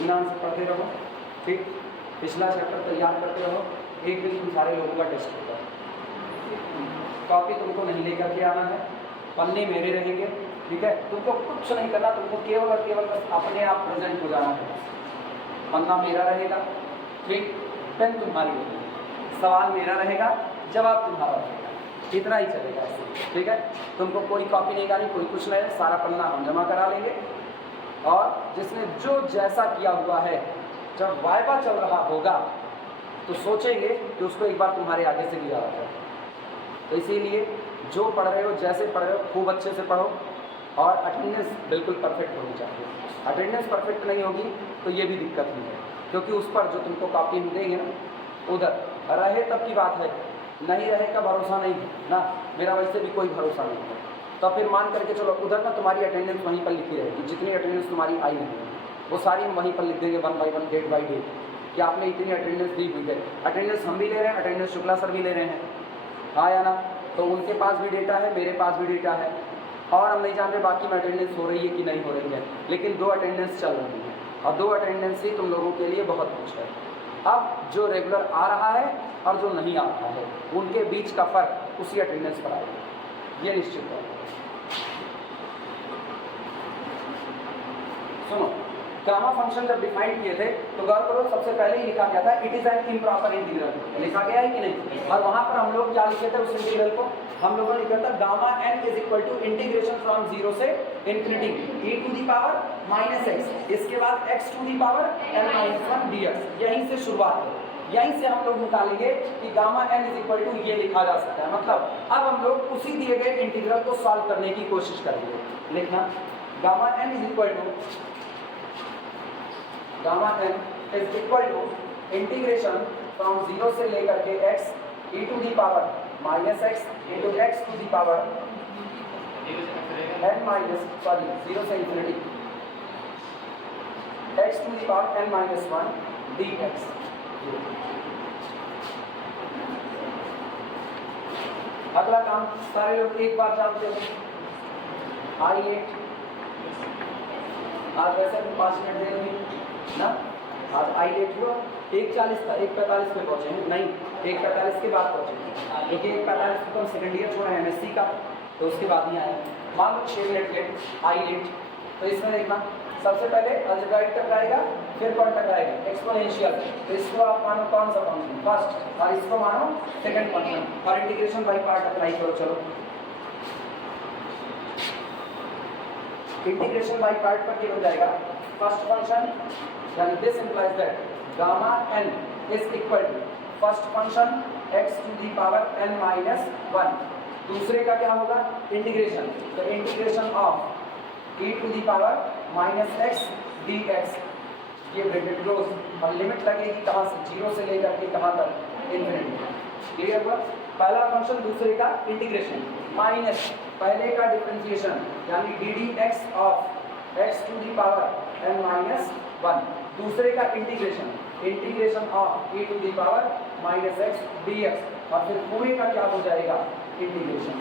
इत्मीनान से पढ़ते रहो, ठीक। पिछला चैप्टर तैयार करते रहो। एक दिन तुम सारे लोगों का टेस्ट होगा। कॉपी तुमको नहीं लेकर के आना है, पन्ने मेरे रहेंगे, ठीक है। तुमको कुछ नहीं करना, तुमको केवल और केवल बस अपने आप प्रेजेंट हो जाना है। पन्ना मेरा रहेगा, ठीक, पेन तुम्हारी रहेगी, सवाल मेरा रहेगा, जवाब तुम्हारा रहेगा, इतना ही चलेगा ऐसे, ठीक है। तुमको कोई कॉपी नहीं करनी, कोई कुछ नहीं, सारा पन्ना हम जमा करा लेंगे। और जिसने जो जैसा किया हुआ है, जब वाइवा चल रहा होगा तो सोचेंगे कि उसको एक बार तुम्हारे आगे से लिया जाए। तो इसीलिए जो पढ़ रहे हो, जैसे पढ़ रहे हो, खूब अच्छे से पढ़ो और अटेंडेंस बिल्कुल परफेक्ट होनी चाहिए। अटेंडेंस परफेक्ट नहीं होगी तो ये भी दिक्कत नहीं है, क्योंकि उस पर जो तुमको कॉपी हम देंगे ना, उधर रहे तब की बात है, नहीं रहे का भरोसा नहीं है ना। मेरा वैसे भी कोई भरोसा नहीं है। तो फिर मान करके चलो, उधर ना तुम्हारी अटेंडेंस वहीं पर लिखी रहेगी, जितनी अटेंडेंस तुम्हारी आई नहीं वो सारी हम वहीं पर लिख देंगे, 1 बाई 1, डेट बाई डेट, कि आपने इतनी अटेंडेंस दी हुई है। अटेंडेंस हम भी ले रहे हैं, अटेंडेंस शुक्ला सर भी ले रहे हैं, हाँ या ना। तो उनके पास भी डेटा है, मेरे पास भी डेटा है, और हम नहीं जानते बाकी में अटेंडेंस हो रही है कि नहीं हो रही है, लेकिन 2 अटेंडेंस चल रही है और 2 अटेंडेंस ही तुम लोगों के लिए बहुत कुछ है। अब जो रेगुलर आ रहा है और जो नहीं आ रहा है, उनके बीच का फर्क उसी अटेंडेंस पर आएगा, ये निश्चित है। सुनो, गामा फंक्शन जब डिफाइन किए थे तो गौर करो, सबसे पहले ही लिखा गया था it is an improper integral, लिखा गया है कि नहीं। और वहां पर हम लोग क्या लिखे थे उस इंटीग्रल को, हम लोगों ने लिखा था gamma n is equal to integration from 0 से infinity e to the power -x, इसके बाद x to the power n-1 dx। यहीं से शुरुआत है, यहीं से हम लोग निकालेंगे कि gamma n is equal to ये लिखा जा सकता है। मतलब अब हम लोग उसी दिए गए इंटीग्रल को सॉल्व करने की कोशिश करेंगे। लिखना gamma n is equal to gamma n is equal to integration from 0 से लेकर के x e to the power -x into x to the power n-0 से infinity x to the power n-1 dx। अगला काम सारे लोग एक बार जानते हो, I8 आज वैसे भी 5 मिनट दे देंगे ना। आज I8 हुआ 1:40 था, 1:45 पे पहुंचे हैं, नहीं 1:45 के बाद पहुंचे, क्योंकि 1:45 तो हम सेकेंड ईयर छोड़े हैं MSc का, तो उसके बाद ही आए। मान लो 6 मिनट लेट I8, तो इसमें देखना सबसे पहले अलजेब्राइक टकराएगा, फिर कौन टकराएगा, एक्सपोनेंशियल। तो इसको आप मानो कौन सा फंक्शन फर्स्ट, और इसको मानो सेकंड फंक्शन, और इंटीग्रेशन बाई पार्ट अप्लाई करो। चलो इंटीग्रेशन बाई पार्ट पर क्या हो जाएगा, फर्स्ट फंक्शन यानी this implies that gamma n is equal to first function x to the power n-1, दूसरे का क्या होगा इंटीग्रेशन, तो integration of e to the power -x dx, ये ब्रैकेट क्लोज और लिमिट लगेगी कहाँ से, 0 से लेकर के कहाँ तक, इन्फिनिटी। क्लियर हुआ, पहला फंक्शन दूसरे का इंटीग्रेशन, माइनस पहले का डिफरेंशिएशन यानी ddx of x to the power n-1, दूसरे का integration, integration of e to the power -x dx, और फिर पूरे का क्या हो जाएगा इंटीग्रेशन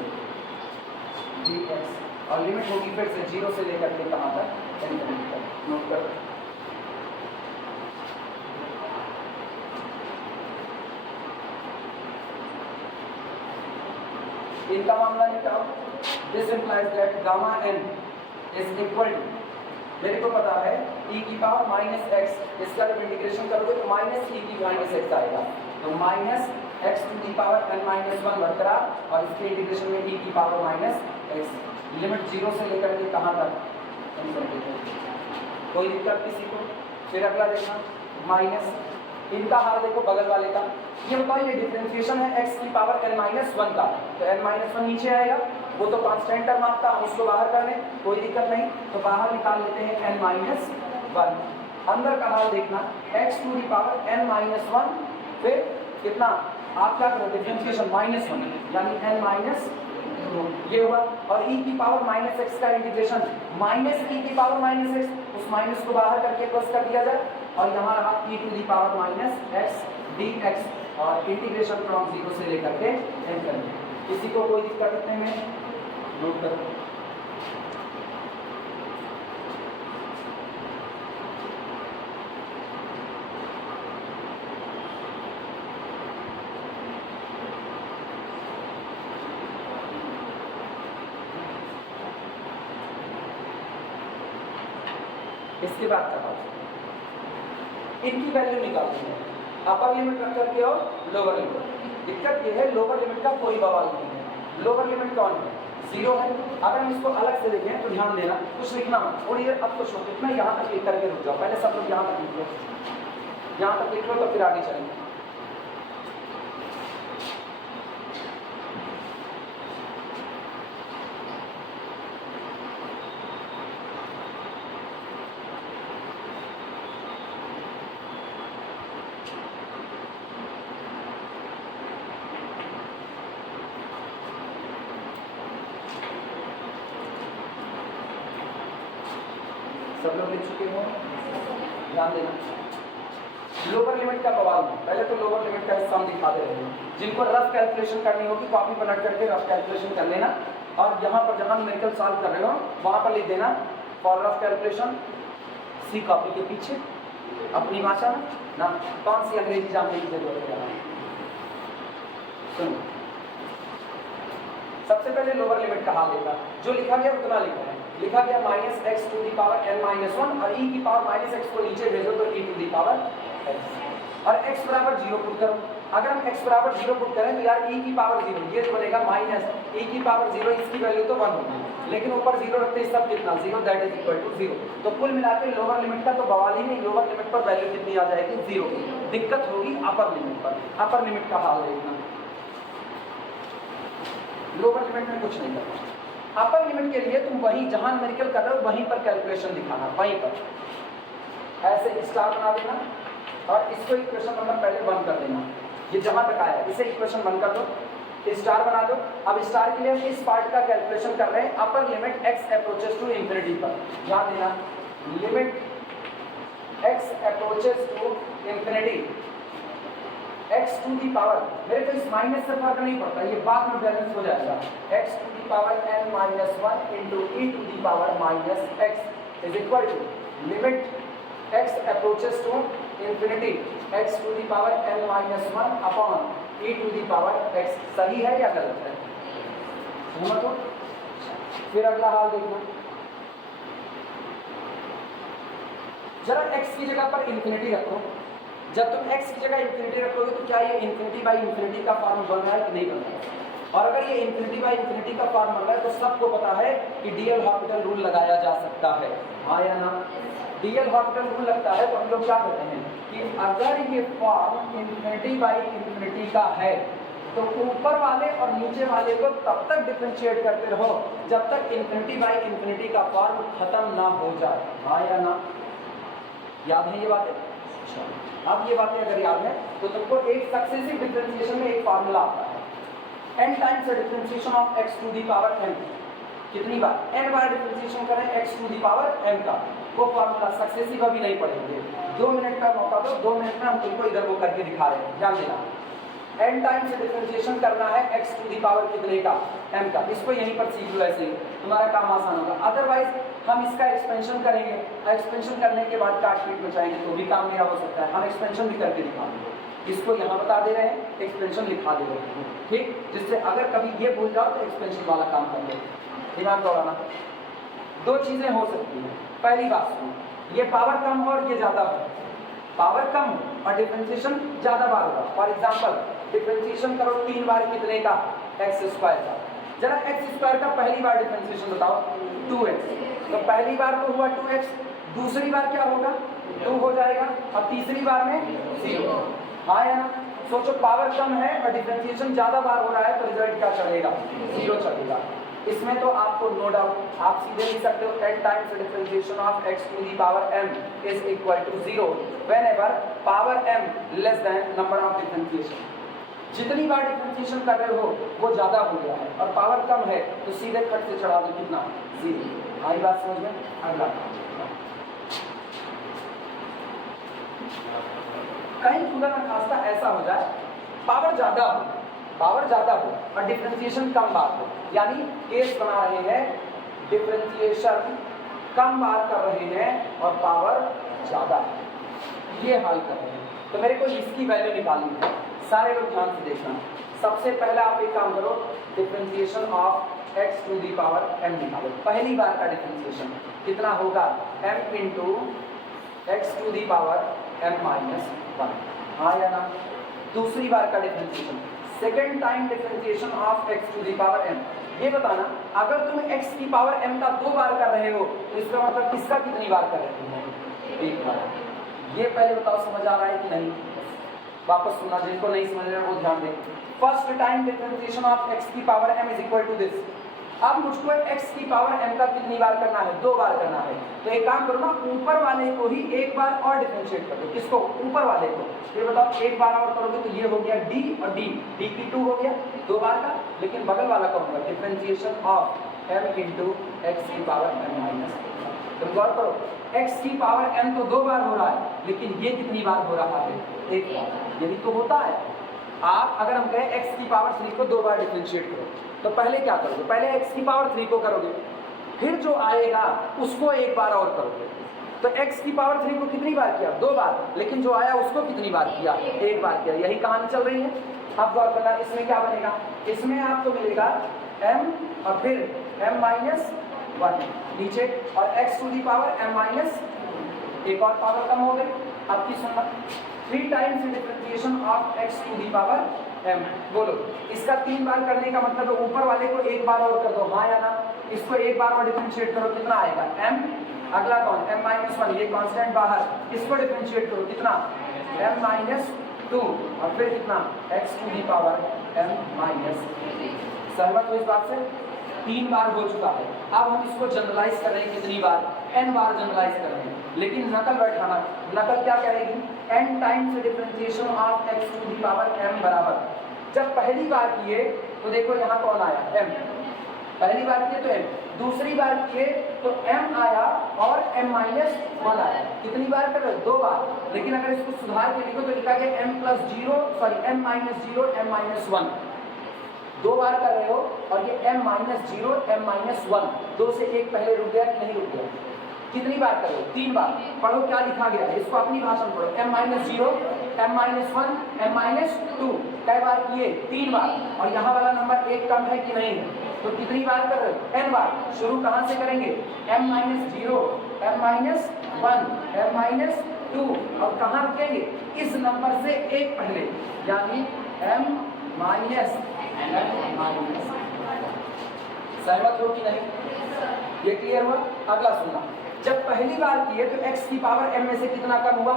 dx, और लिमिट होगी फिर से 0 से लेकर के कहाँ तक, इन्फिनिटी तक। नोट कर, इनका मामला निकालो। This implies that gamma n is equal to, मेरे को पता है e की पावर -x, इसका जब इंटीग्रेशन करोगे तो -e की -x आएगा, तो -x to the power n-1 बरकरार, और इसके इंटीग्रेशन में e की पावर -x, लिमिट 0 से लेकर के कहाँ तक, इन्फिनिटी। कोई दिक्कत किसी को। फिर अगला देखना माइनस, इनका हाल देखो बगल वाले का, ये बताओ ये डिफरेंशिएशन है x की पावर n-1 का, तो n-1 नीचे आएगा, वो तो कांस्टेंट टर्म आपका, हम उसको बाहर कर लें कोई दिक्कत नहीं, तो बाहर निकाल लेते हैं n-1। अंदर का हाल देखना x to the power n-1, फिर कितना आप क्या करो डिफरेंशिएशन -1 यानी n-, ये हुआ, और e की पावर -x का इंटीग्रेशन -e की पावर -x, उस माइनस को बाहर करके प्लस कर दिया जाए, और यहाँ रहा e to the power -x dx, और इंटीग्रेशन फ्रॉम 0 से लेकर के n कर दिया। किसी को कोई दिक्कत इतने में, नोट करो। इसके बाद का बात इनकी वैल्यू निकालनी है, अपर लिमिट रख करके और लोअर लिमिट। दिक्कत ये है लोअर लिमिट का कोई बवाल नहीं है, लोअर लिमिट कौन है 0 है। अगर हम इसको अलग से देखें तो ध्यान देना, कुछ लिखना मत और ये अब कुछ हो मैं यहाँ तक लिख करके रुक जाओ, पहले सब लोग यहाँ तक लिख लो, यहाँ तक लिख लो तो फिर आगे चलेंगे। सब लोग लिख चुके हो, ध्यान देना। लोअर लिमिट का बवाल नहीं, पहले तो लोअर लिमिट का हिस्सा हम दिखा दे रहे हैं। जिनको रफ कैलकुलेशन करनी होगी कॉपी पर नोट करके रफ कैलकुलेशन कर लेना, और यहाँ पर जहाँ न्यूमेरिकल सॉल्व कर रहे हो वहाँ पर लिख देना फॉर रफ कैलकुलेशन, सी कॉपी के पीछे अपनी भाषा में ना, कौन सी अंग्रेजी जानने की जरूरत है। सुनो, सबसे पहले लोअर लिमिट का हाल लेगा, जो लिखा गया उतना लिखा है, लिखा गया -x to the power n-1 और e की पावर -x को नीचे भेजो तो e to the power x और x बराबर 0 पुट करो। अगर हम x बराबर 0 पुट करें तो यार e की पावर 0 ये तो बनेगा -e की पावर 0, इसकी वैल्यू तो 1 होगी, लेकिन ऊपर 0 रखते ही सब कितना 0, दैट इज इक्वल टू 0। तो कुल मिलाकर लोअर लिमिट का तो बवाल ही नहीं, लोअर लिमिट पर वैल्यू कितनी आ जाएगी 0। दिक्कत होगी अपर लिमिट पर, अपर लिमिट का हाल देखना, लोअर लिमिट में कुछ नहीं करना। अपर लिमिट के लिए तुम वहीं जहां न्यूमेरिकल कर रहे हो वहीं पर कैलकुलेशन दिखाना, वहीं पर ऐसे स्टार बना देना और इसको इक्वेशन नंबर पहले 1 कर देना, ये जहां तक आया इसे इक्वेशन 1 कर दो, स्टार बना दो। अब स्टार के लिए हम इस पार्ट का कैलकुलेशन कर रहे हैं, upper limit x approaches to infinity पर, ध्यान देना limit x approaches to infinity x to the power, मेरे को इस माइनस से फर्क नहीं पड़ता, ये बाद में बैलेंस हो जाएगा, x to the power n-1 into e to the power -x is equal to limit x approaches to infinity x to the power n-1 upon e to the power x। सही है या गलत है? समझ तो फिर अगला हाल देखना, जरा x की जगह पर इंफिनिटी रखो। जब तुम x की जगह इंफिनिटी रखोगे तो क्या ये इंफिनिटी बाई इंफिनिटी का फॉर्म बन रहा है कि नहीं बन रहा है? और अगर ये इंफिनिटी बाई इंफिनिटी का फॉर्म बन रहा है तो सबको पता है कि डीएल हॉस्पिटल रूल लगाया जा सकता है, हाँ या ना? डीएल हॉस्पिटल रूल लगता है तो हम लोग क्या कहते हैं कि अगर ये फॉर्म इंफिनिटी बाई इंफिनिटी का है तो ऊपर वाले और नीचे वाले को तब तक डिफरेंशिएट करते रहो जब तक इंफिनिटी बाई इंफिनिटी का फॉर्म खत्म ना हो जाए, हाँ या ना? याद है ये बातें? अब ये बातें अगर याद है तो तुमको एक सक्सेसिव डिफरेंशिएशन में एक फार्मूला आता है, n times the differentiation of x to the power n। कितनी बार? n बार डिफरेंशिएशन करें x to the power n का, वो फार्मूला सक्सेसिव अभी नहीं पढ़ेंगे, 2 मिनट का मौका दो, 2 मिनट में हम तुमको इधर वो करके दिखा रहे हैं, ध्यान देना। n टाइम्स डिफरेंशिएशन करना है x टू दी पावर कितने का? m का, इसको यहीं पर सीख लो, ऐसे ही तुम्हारा काम आसान होगा। अदरवाइज हम इसका एक्सपेंशन करेंगे, एक्सपेंशन करने के बाद काट पीट बचाएंगे तो भी काम मेरा हो सकता है, हम एक्सपेंशन भी करके दिखाएंगे। इसको यहाँ बता दे रहे हैं, एक्सपेंशन लिखा दे रहे हैं, ठीक, जिससे अगर कभी ये भूल जाओ तो एक्सपेंशन वाला काम कर लो। दिमाग दौड़ाना, 2 चीजें हो सकती हैं। पहली बात सुनो, ये पावर कम हो और ये ज्यादा हो, पावर कम हो और डिफरेंशिएशन ज्यादा बार होगा। फॉर एग्जाम्पल डिफरेंशिएशन करो 3 बार कितने का? x² का। जरा x² का पहली बार डिफरेंशिएशन बताओ, 2x, तो पहली बार तो हुआ 2x, दूसरी बार क्या होगा? 2 हो जाएगा और तीसरी बार में 0, हाँ या ना? सोचो पावर कम है और डिफरेंशिएशन ज्यादा बार हो रहा है तो रिजल्ट क्या चलेगा? 0 चलेगा। इसमें तो आपको नो डाउट आप सीधे लिख सकते हो n times differentiation of x to the power m is equal to 0 whenever power m less than number of differentiation. जितनी बार डिफरेंशिएशन कर रहे हो वो ज्यादा हो गया है और पावर कम है तो सीधे खट से चढ़ा दो, कितना? 0। आई बात समझ में? अगला कहीं खुदा ना खास्ता ऐसा हो जाए पावर ज्यादा हो और डिफरेंशिएशन कम बार हो, यानी केस बना रहे हैं डिफरेंशिएशन कम बार कर रहे हैं और पावर ज्यादा है, ये हाल कर रहे हैं। तो मेरे को इसकी वैल्यू निकालनी है, सारे लोग ध्यान से देखना। सबसे पहला आप एक काम करो, differentiation of x to the power m निकालो। पहली बार का डिफरेंशिएशन कितना होगा, m into x to the power m minus 1, हाँ या ना। दूसरी बार का differentiation, second time differentiation of x to the power m। ये बताना अगर तुम x की पावर m का 2 बार कर रहे हो तो इसका मतलब किसका कितनी बार कर रहे हो, 1 बार। ये पहले बताओ समझ आ रहा है कि नहीं, वापस सुना, जिनको नहीं समझ रहे वो ध्यान दें। First time differentiation of x की power m is equal to this. अब मुझको x की पावर m का कितनी बार करना है, 2 बार करना है। तो एक काम करो ना, ऊपर वाले को ही एक बार और डिफरेंशिएट कर दो। किसको, ऊपर वाले को। ये बताओ एक बार और करोगे तो ये हो गया d और d की 2 हो गया 2 बार का, लेकिन बगल वाला कौन होगा, differentiation of m into x की पावर m माइनस। तुम गौर करो, x की पावर m तो 2 बार हो रहा है, लेकिन ये कितनी बार हो रहा है, 1 बार। यही तो होता है। आप अगर हम कहें x की पावर 3 को 2 बार डिफरेंशिएट करो, तो पहले क्या करोगे, पहले x की पावर 3 को करोगे, फिर जो आएगा उसको 1 बार और करोगे। तो x की पावर 3 को कितनी बार किया, 2 बार, लेकिन जो आया उसको कितनी बार किया, 1 बार किया। यही कहानी चल रही है। अब गौर करना, इसमें क्या बनेगा, इसमें आपको मिलेगा m और फिर m माइनस 1 नीचे, और x to the power m minus, एक और पावर कम हो गई। अब की सुनना, 3 times differentiation of x to the power m। बोलो, इसका 3 बार करने का मतलब है ऊपर वाले को 1 बार और कर दो, हाँ या ना। इसको 1 बार और डिफरेंशिएट करो, कितना आएगा, m। अगला कौन, m माइनस 1, ये कांस्टेंट बाहर, इसको डिफरेंशिएट करो, कितना, m माइनस 2, और फिर कितना, x to the power m minus. सहमत हो इस बात से, 3 बार हो चुका है। अब हम इसको जनरलाइज कर रहे हैं, कितनी बार, n बार जनरलाइज कर रहे हैं। लेकिन नकल बैठाना, नकल क्या कहेगी, n times differentiation of x to the power m बराबर। जब पहली बार किए तो देखो यहाँ कौन आया, m। पहली बार किए तो m, दूसरी बार किए तो m आया और m माइनस 1 आया। कितनी बार कर रहे हो, 2 बार। लेकिन अगर इसको सुधार के लिखो तो लिखा गया m plus 0, sorry m minus 0, m minus 1। 2 बार कर रहे हो, और ये m माइनस 0, m माइनस 1, 2 से 1 पहले रुक गया कि नहीं रुक गया। कितनी बार करो, 3 बार। पढ़ो क्या लिखा गया है, इसको अपनी भाषा में पढ़ो, m minus 0, m minus 1, m minus 2। कई बार किए, 3 बार। और यहाँ वाला नंबर 1 कम है कि नहीं है, तो कितनी बार कर रहे हो, n बार। शुरू कहाँ से करेंगे, m minus 0, m minus 1, m minus 2, और कहाँ रुकेंगे, इस नंबर से 1 पहले, यानी m माइनस m माइनस। सहमत हो कि नहीं, ये क्लियर हुआ। अगला सुनना, जब पहली बार किए तो x की पावर m में से कितना कम हुआ,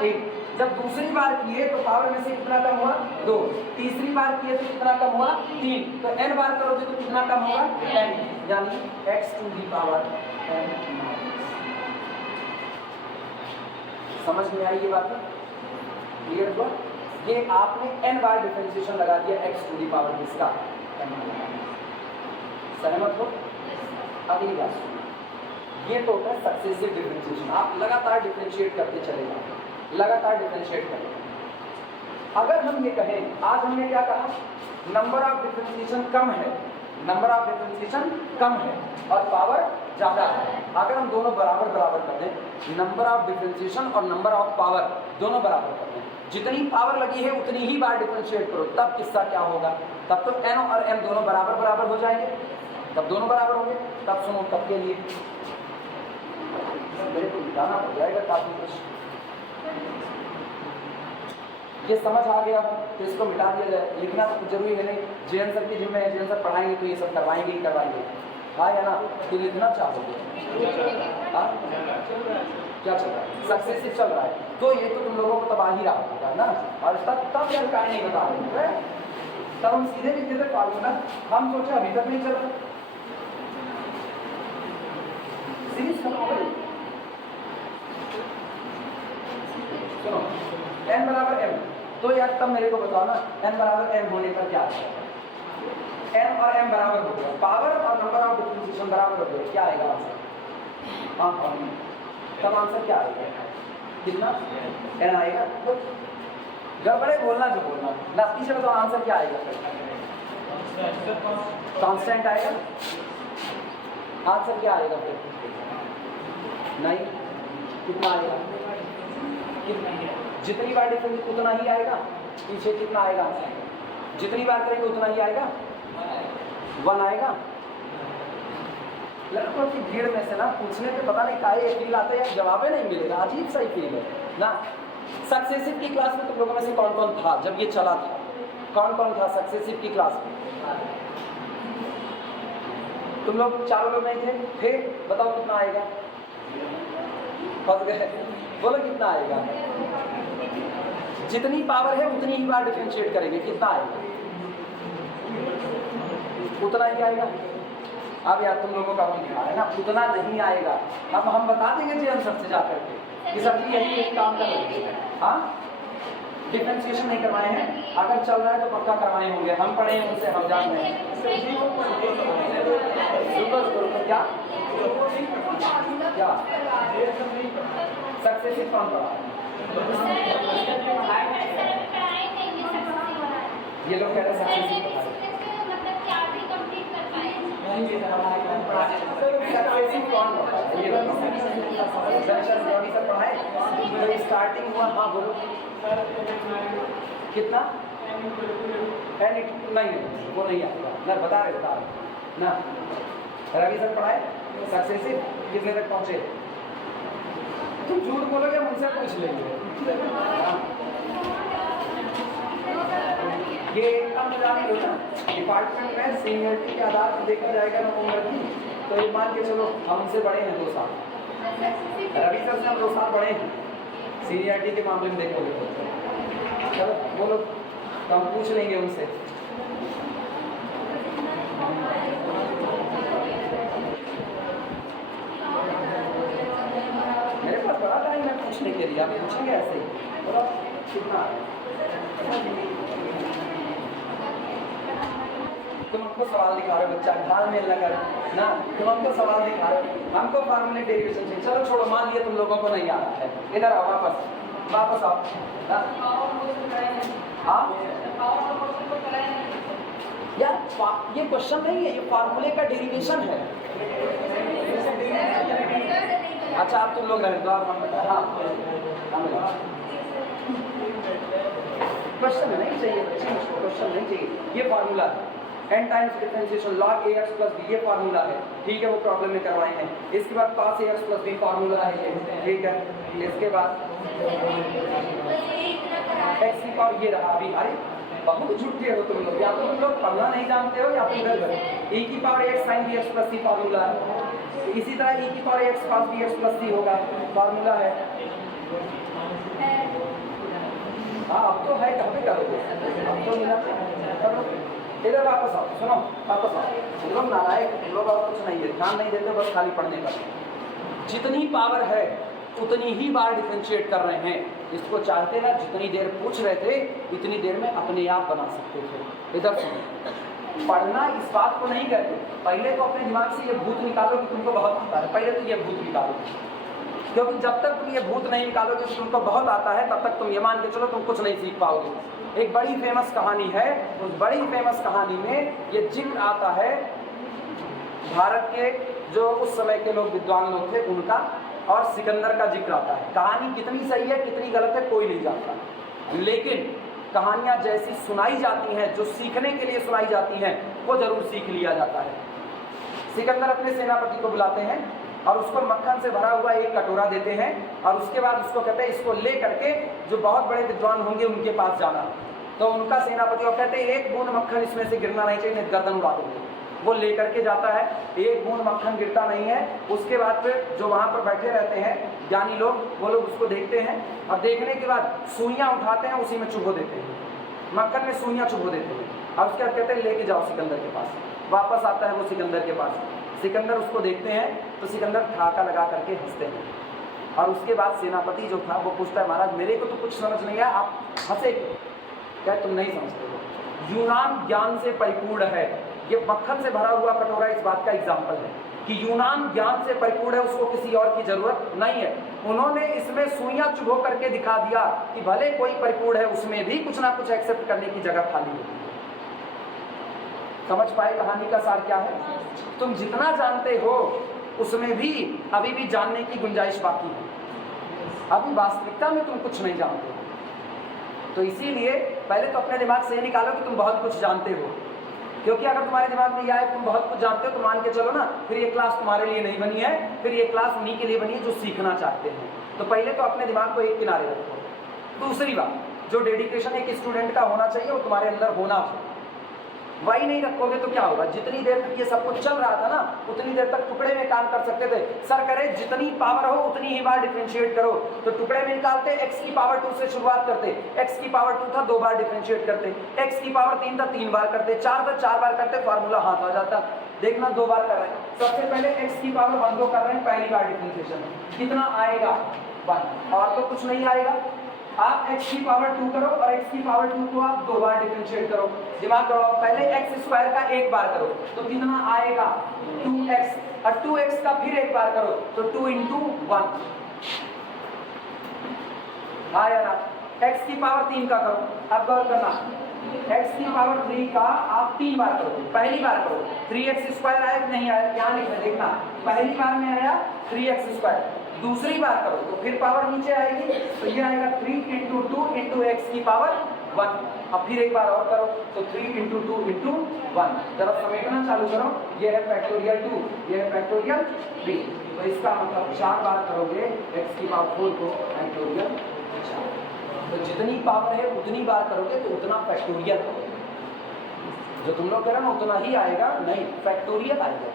1। जब दूसरी बार किए तो पावर में से कितना कम हुआ, 2। तीसरी बार किए तो कितना कम हुआ, 3। तो n बार करोगे तो कितना कम होगा, n, यानी x to the power n। समझ में आई ये बात, क्लियर हुआ। ये आपने n बार डिफरेंशिएशन लगा दिया x टू दी पावर किसका, सहमत हो। अगली बात, ये तो होता है सक्सेसिव डिफरेंशिएशन। आप लगातार डिफरेंशिएट करते चले जाओ, लगातार डिफरेंशिएट करें। अगर हम ये कहें, आज हमने क्या कहा, नंबर ऑफ डिफरेंशिएशन कम है, नंबर ऑफ डिफरेंशिएशन कम है और पावर ज़्यादा है। अगर हम दोनों बराबर बराबर कर दें, नंबर ऑफ डिफरेंशिएशन और नंबर ऑफ पावर दोनों बराबर कर दें, जितनी पावर लगी है उतनी ही बार डिफरेंशिएट करो, तब किसका क्या होगा, तब तो n और m दोनों बराबर बराबर हो जाएंगे। जब दोनों बराबर होंगे तब सुनो, तब के लिए मेरे को मिटाना पड़ जाएगा काफी कुछ। ये समझ आ गया तो इसको मिटा दिया जाए, लिखना तो जरूरी है नहीं। जेएन सर की जिम्मे है, जेएन सर पढ़ाएंगे तो ये सब करवाएंगे ही करवाएंगे, हाँ या ना। तो लिखना चाहोगे, हाँ क्या चल रहा है, सक्सेसिव चल रहा है, तो ये तो तुम लोगों को तबाही रहा होगा ना। और तब यार क्या नहीं बता रहे, तब हम सीधे लिखते थे फार्मूला, हम सोचे अभी तक नहीं चल रहा। सुनो, n बराबर m, तो यार तब मेरे को बताओ ना, n बराबर m होने पर क्या है, n और m बराबर हो गया, पावर और नंबर ऑफ डिफरेंशिएशन बराबर हो गया, क्या आएगा आंसर, हाँ तब आंसर क्या आएगा, कितना n आएगा। तो गड़बड़े बोलना जो बोलना ना, पीछे बताओ आंसर क्या आएगा, कांस्टेंट आएगा। आंसर क्या आएगा फिर, नहीं, कितना आएगा, जितनी बार डिफरेंस उतना ही आएगा, पीछे कितना आएगा, जितनी बार करेंगे उतना ही आएगा। 1 आएगा। लड़कों की भीड़ में से ना पूछने पे पता नहीं काहे फील आता है या जवाब ही नहीं मिलेगा, अजीब सा ही फील है ना। सक्सेसिव की क्लास में तुम लोगों में से कौन कौन था जब ये चला था? कौन कौन था सक्सेसिव की क्लास में? तुम लोग चारों लोग नहीं थे? फिर बताओ कितना आएगा? फंस गए? बोलो कितना आएगा? जितनी पावर है उतनी ही बार डिफरेंशिएट करेंगे, कितना आएगा? उतना ही आएगा। अब यार तुम लोगों का भी लिखा है ना, उतना नहीं आएगा। अब हम बता देंगे जी आंसर से जाकर के कि सर जी यही एक काम कर रहे हैं। हाँ, डिफरेंशिएशन नहीं करवाए हैं, अगर चल रहा है तो पक्का करवाए होंगे, हम पढ़े हैं उनसे, हम जान रहे हैं। क्या क्या सक्सेसिव कौन पढ़ा? ये लोग कह रहे हैं सक्सेसिव पढ़ाए। स्टार्टिंग हुआ, हाँ बोलो कितना? नहीं वो नहीं आएगा ना, बता रहे ना। रवि सर पढ़ाए सक्सेसिव कितने तक पहुंचे? तुम झूठ बोलोगे मुझसे पूछ लेंगे। ये हम जान लो ना, डिपार्टमेंट में सीनियरिटी के आधार पर देखा जाएगा ना उम्र की, तो ये मान के चलो हम उनसे बड़े हैं 2 साल, रवि सर से हम 2 साल बड़े हैं सीनियरिटी के मामले में देखोगे तो। चलो बोलो तो हम पूछ लेंगे उनसे। मेरे पास बड़ा टाइम है पूछने के लिए, आप पूछेंगे ऐसे ही। बोलो कितना? तुम हमको सवाल दिखा रहे हो बच्चा, ढाल में लगा ना, तुम हमको सवाल दिखा रहे हो, हमको फार्मूले डेरिवेशन चाहिए। चलो छोड़ो, मान लिया तुम लोगों को नहीं आ रहा है, इधर आओ वापस आओ। हाँ यार ये क्वेश्चन नहीं है, ये फार्मूले का डेरिवेशन है। अच्छा आप तुम लोग रहे तो आप हम बताए। हाँ क्वेश्चन नहीं चाहिए, क्वेश्चन नहीं चाहिए। ये फार्मूला है n times differentiation log ax plus b, ये फार्मूला है, ठीक है, वो प्रॉब्लम में करवाए हैं। इसके बाद cos ax plus b formula है ये, ठीक है। इसके बाद x की पावर ये रहा अभी। अरे बहुत झूठे हो तुम लोग, या तो तुम लोग पढ़ना नहीं जानते हो या फिर e की power x sin bx plus c formula है। इसी तरह e की power x cos bx plus c होगा, फार्मूला है। हाँ अब तो है, कहाँ पे करोगे? अब तो मिला। इधर वापस आओ, सुनो वापस आओ। तुम लोग नालायक, तुम लोग और कुछ नहीं है, ध्यान नहीं देते बस खाली पढ़ने पर। जितनी पावर है उतनी ही बार डिफरेंशिएट कर रहे हैं। इसको चाहते ना जितनी देर पूछ रहे थे इतनी देर में अपने आप बना सकते थे। इधर सुनो, पढ़ना इस बात को नहीं कहते, पहले तो अपने दिमाग से ये भूत निकालो कि तुमको बहुत आता है, पहले तो ये भूत निकालो, क्योंकि जब तक तुम ये भूत नहीं निकालोगे कि तुमको बहुत आता है तब तक तुम ये मान के चलो तुम कुछ नहीं सीख पाओगे। एक बड़ी फेमस कहानी है, उस बड़ी फेमस कहानी में ये जिक्र आता है भारत के जो उस समय के लोग विद्वान लोग थे उनका, और सिकंदर का जिक्र आता है। कहानी कितनी सही है कितनी गलत है कोई नहीं जानता, लेकिन कहानियाँ जैसी सुनाई जाती हैं, जो सीखने के लिए सुनाई जाती हैं, वो जरूर सीख लिया जाता है। सिकंदर अपने सेनापति को बुलाते हैं और उसको मक्खन से भरा हुआ एक कटोरा देते हैं और उसके बाद उसको कहते हैं इसको ले करके जो बहुत बड़े विद्वान होंगे उनके पास जाना। तो उनका सेनापति और कहते हैं एक बूंद मक्खन इसमें से गिरना नहीं चाहिए, नहीं गर्दन उड़ा देंगे। वो ले करके जाता है, एक बूंद मक्खन गिरता नहीं है। उसके बाद फिर जो वहाँ पर बैठे रहते हैं ज्ञानी लोग, वो लोग उसको देखते हैं और देखने के बाद सुइयाँ उठाते हैं, उसी में चुभो देते हैं, मक्खन में सुइयाँ चुभो देते हैं और उसके बाद कहते हैं लेके जाओ सिकंदर के पास। वापस आता है वो सिकंदर के पास, सिकंदर उसको देखते हैं तो सिकंदर ठाका लगा करके हंसते हैं। और उसके बाद सेनापति जो था वो पूछता है महाराज मेरे को तो कुछ समझ नहीं आया, आप हंसे क्या? तुम नहीं समझते हो, यूनान ज्ञान से परिपूर्ण है। ये मक्खन से भरा हुआ कटोरा इस बात का एग्जाम्पल है कि यूनान ज्ञान से परिपूर्ण है, उसको किसी और की जरूरत नहीं है। उन्होंने इसमें सुइयां चुभो करके दिखा दिया कि भले कोई परिपूर्ण है उसमें भी कुछ ना कुछ एक्सेप्ट करने की जगह खाली है। समझ पाए कहानी का सार क्या है? तुम जितना जानते हो उसमें भी अभी भी जानने की गुंजाइश बाकी है, अभी वास्तविकता में तुम कुछ नहीं जानते हो। तो इसीलिए पहले तो अपने दिमाग से ये निकालो कि तुम बहुत कुछ जानते हो, क्योंकि अगर तुम्हारे दिमाग में यह आए तुम बहुत कुछ जानते हो तो मान के चलो ना, फिर ये क्लास तुम्हारे लिए नहीं बनी है, फिर ये क्लास उन्हीं के लिए बनी है जो सीखना चाहते हैं। तो पहले तो अपने दिमाग को एक किनारे रखो। दूसरी बात, जो डेडिकेशन एक स्टूडेंट का होना चाहिए वो तुम्हारे अंदर होना चाहिए। वही नहीं रखोगे तो क्या होगा, जितनी देर तक ये सब कुछ चल रहा था ना उतनी देर तक टुकड़े में काम कर सकते थे। सर करे जितनी पावर हो उतनी ही बार डिफरेंशिएट करो, तो टुकड़े में निकालते, x की पावर 2 से शुरुआत करते, x की पावर 2 था 2 बार डिफरेंशिएट करते, x की पावर 3 था 3 बार करते, 4 था 4 बार करते, फार्मूला हाथ आ जाता। देखना 2 बार कर रहे हैं, सबसे पहले x की पावर 1 को कर रहे हैं पहली बार डिफरेंशिएशन, कितना आएगा 1, और तो कुछ नहीं आएगा। आप x की पावर 2 करो और x की पावर 2 को आप 2 बार डिफरेंशिएट करो, दिमाग लगाओ, पहले x स्क्वायर का 1 बार करो तो कितना आएगा 2x, और 2x का फिर 1 बार करो तो 2 into 1 आया ना। x की पावर 3 का करो, अब गौर करना, x की पावर 3 का आप 3 बार करो, पहली बार करो 3x स्क्वायर आया कि नहीं आया, क्या लिखना देखना, पहली बार में आया 3x स्क्वायर, दूसरी बार करो तो फिर पावर नीचे आएगी, तो ये आएगा 3 into 2 into x की पावर 1, अब फिर एक बार और करो तो 3 into 2 into 1, जरा समेटना चालू करो, ये है फैक्टोरियल 2, ये है फैक्टोरियल 3, तो इसका मतलब 4 बार करोगे x की पावर 4 को फैक्टोरियल 4, तो जितनी पावर है उतनी बार करोगे तो उतना फैक्टोरियल करोगे। जो तुम लोग कह रहे हो ना उतना ही आएगा, नहीं फैक्टोरियल आएगा।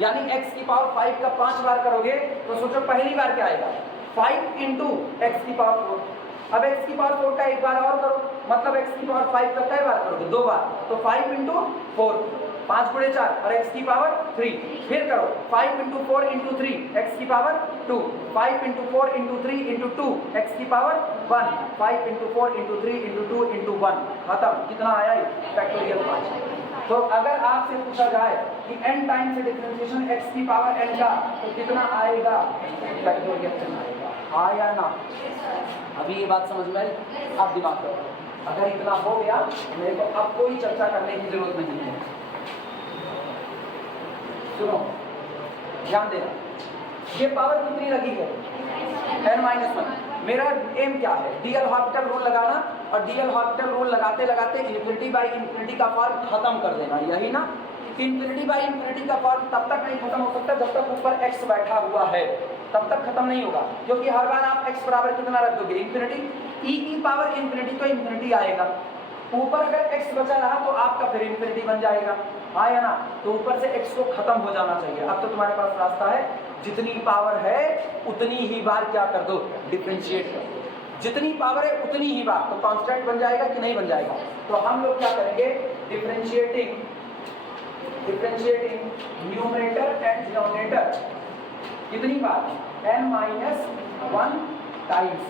यानी x की पावर 5 का 5 बार करोगे तो सोचो पहली बार क्या आएगा 5 into x की पावर 4, अब x की पावर 4 का 1 बार और करो, मतलब x की पावर 5 का कै बार करोगे 2 बार, तो 5 into 4, 5 गुणे 4 और x की पावर 3, फिर करो 5 into 4 into 3 x की power 2, 5 into 4 into 3 into 2 x की power 1, 5 into 4 into 3 into 2 into 1, खत्म, कितना आया फैक्टोरियल 5। तो अगर आपसे पूछा जाए कि n टाइम से डिफरेंशिएशन x की पावर n का तो कितना आएगा फैक्टोरियल 10 आएगा, आया ना। अभी ये बात समझ में आई, आप दिमाग करो, अगर इतना हो गया मेरे को अब कोई चर्चा करने की जरूरत नहीं है। सुनो ध्यान देना, ये पावर कितनी लगी है n-1, मेरा एम क्या है डी एल हॉस्पिटल रूल लगाना, और डी एल हॉस्पिटल रूल लगाते लगाते इन्फिनिटी बाई इन्फिनिटी का फॉर्म खत्म कर देना, यही ना। इन्फिनिटी बाई इन्फिनिटी का फॉर्म तब तक नहीं खत्म हो सकता जब तक ऊपर x बैठा हुआ है, तब तक खत्म नहीं होगा, क्योंकि हर बार आप x बराबर कितना रख दोगे इन्फिनिटी, e की पावर इन्फिनिटी तो इन्फिनिटी आएगा, ऊपर अगर x बचा रहा तो आपका फिर इन्फिनिटी बन जाएगा, आया ना। तो ऊपर से x को खत्म हो जाना चाहिए। अब तो तुम्हारे पास रास्ता है, जितनी पावर है उतनी ही बार क्या कर दो डिफरेंशिएट कर दो, जितनी पावर है उतनी ही बार, तो कांस्टेंट बन जाएगा कि नहीं बन जाएगा। तो हम लोग क्या करेंगे डिफरेंशिएटिंग न्यूमरेटर एंड डिनोमिनेटर, कितनी बार n-1 टाइम्स,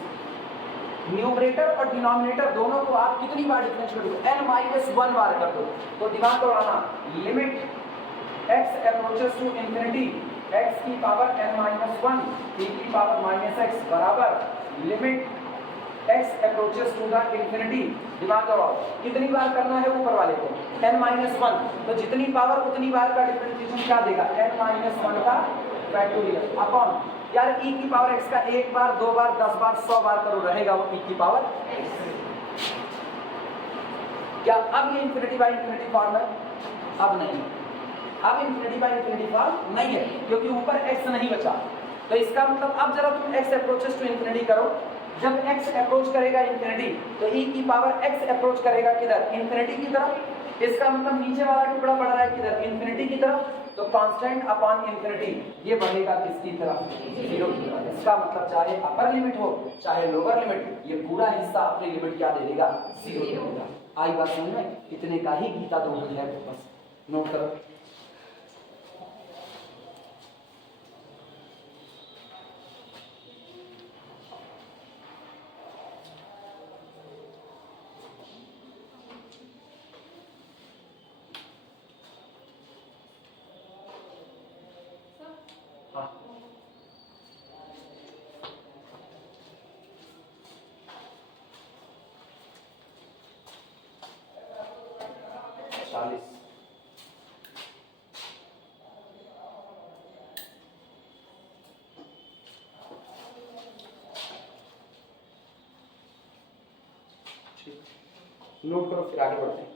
न्यूमरेटर और डिनोमिनेटर दोनों को आप कितनी बार डिफरेंशिएट करोगे n-1 बार कर दो। तो दिमाग दौड़ाना, limit x approaches to infinity x की पावर n-1 e की पावर -x बराबर limit x approaches to the infinity, दिमाग दौड़ाओ कितनी बार करना है ऊपर वाले को n-1, तो जितनी पावर उतनी बार का डिफरेंशिएशन क्या देगा n-1 का फैक्टोरियल अपॉन, यार e की पावर x का 1 बार 2 बार 10 बार 100 बार करो रहेगा वो e की पावर x। क्या अब ये इंफिनिटी बाई इंफिनिटी फॉर्म है? अब नहीं, अब इंफिनिटी बाई इंफिनिटी फॉर्म नहीं है क्योंकि ऊपर x नहीं बचा। तो इसका मतलब अब जरा तुम x अप्रोचेस टू इंफिनिटी करो, जब x अप्रोच करेगा इंफिनिटी तो e की पावर x अप्रोच करेगा किधर इंफिनिटी की तरफ, इसका मतलब नीचे वाला टुकड़ा बढ़ रहा है किधर इंफिनिटी की तरफ, तो कांस्टेंट अपॉन इंफिनिटी ये बढ़ेगा किसकी तरफ 0 की तरफ। इसका मतलब चाहे अपर लिमिट हो चाहे लोअर लिमिट, ये पूरा हिस्सा अपनी लिमिट क्या दे देगा 0 दे देगा। आई बात समझ में, इतने का ही गीता 2 है, बस नोट करो। नोट करो फिर आगे बढ़ते हैं।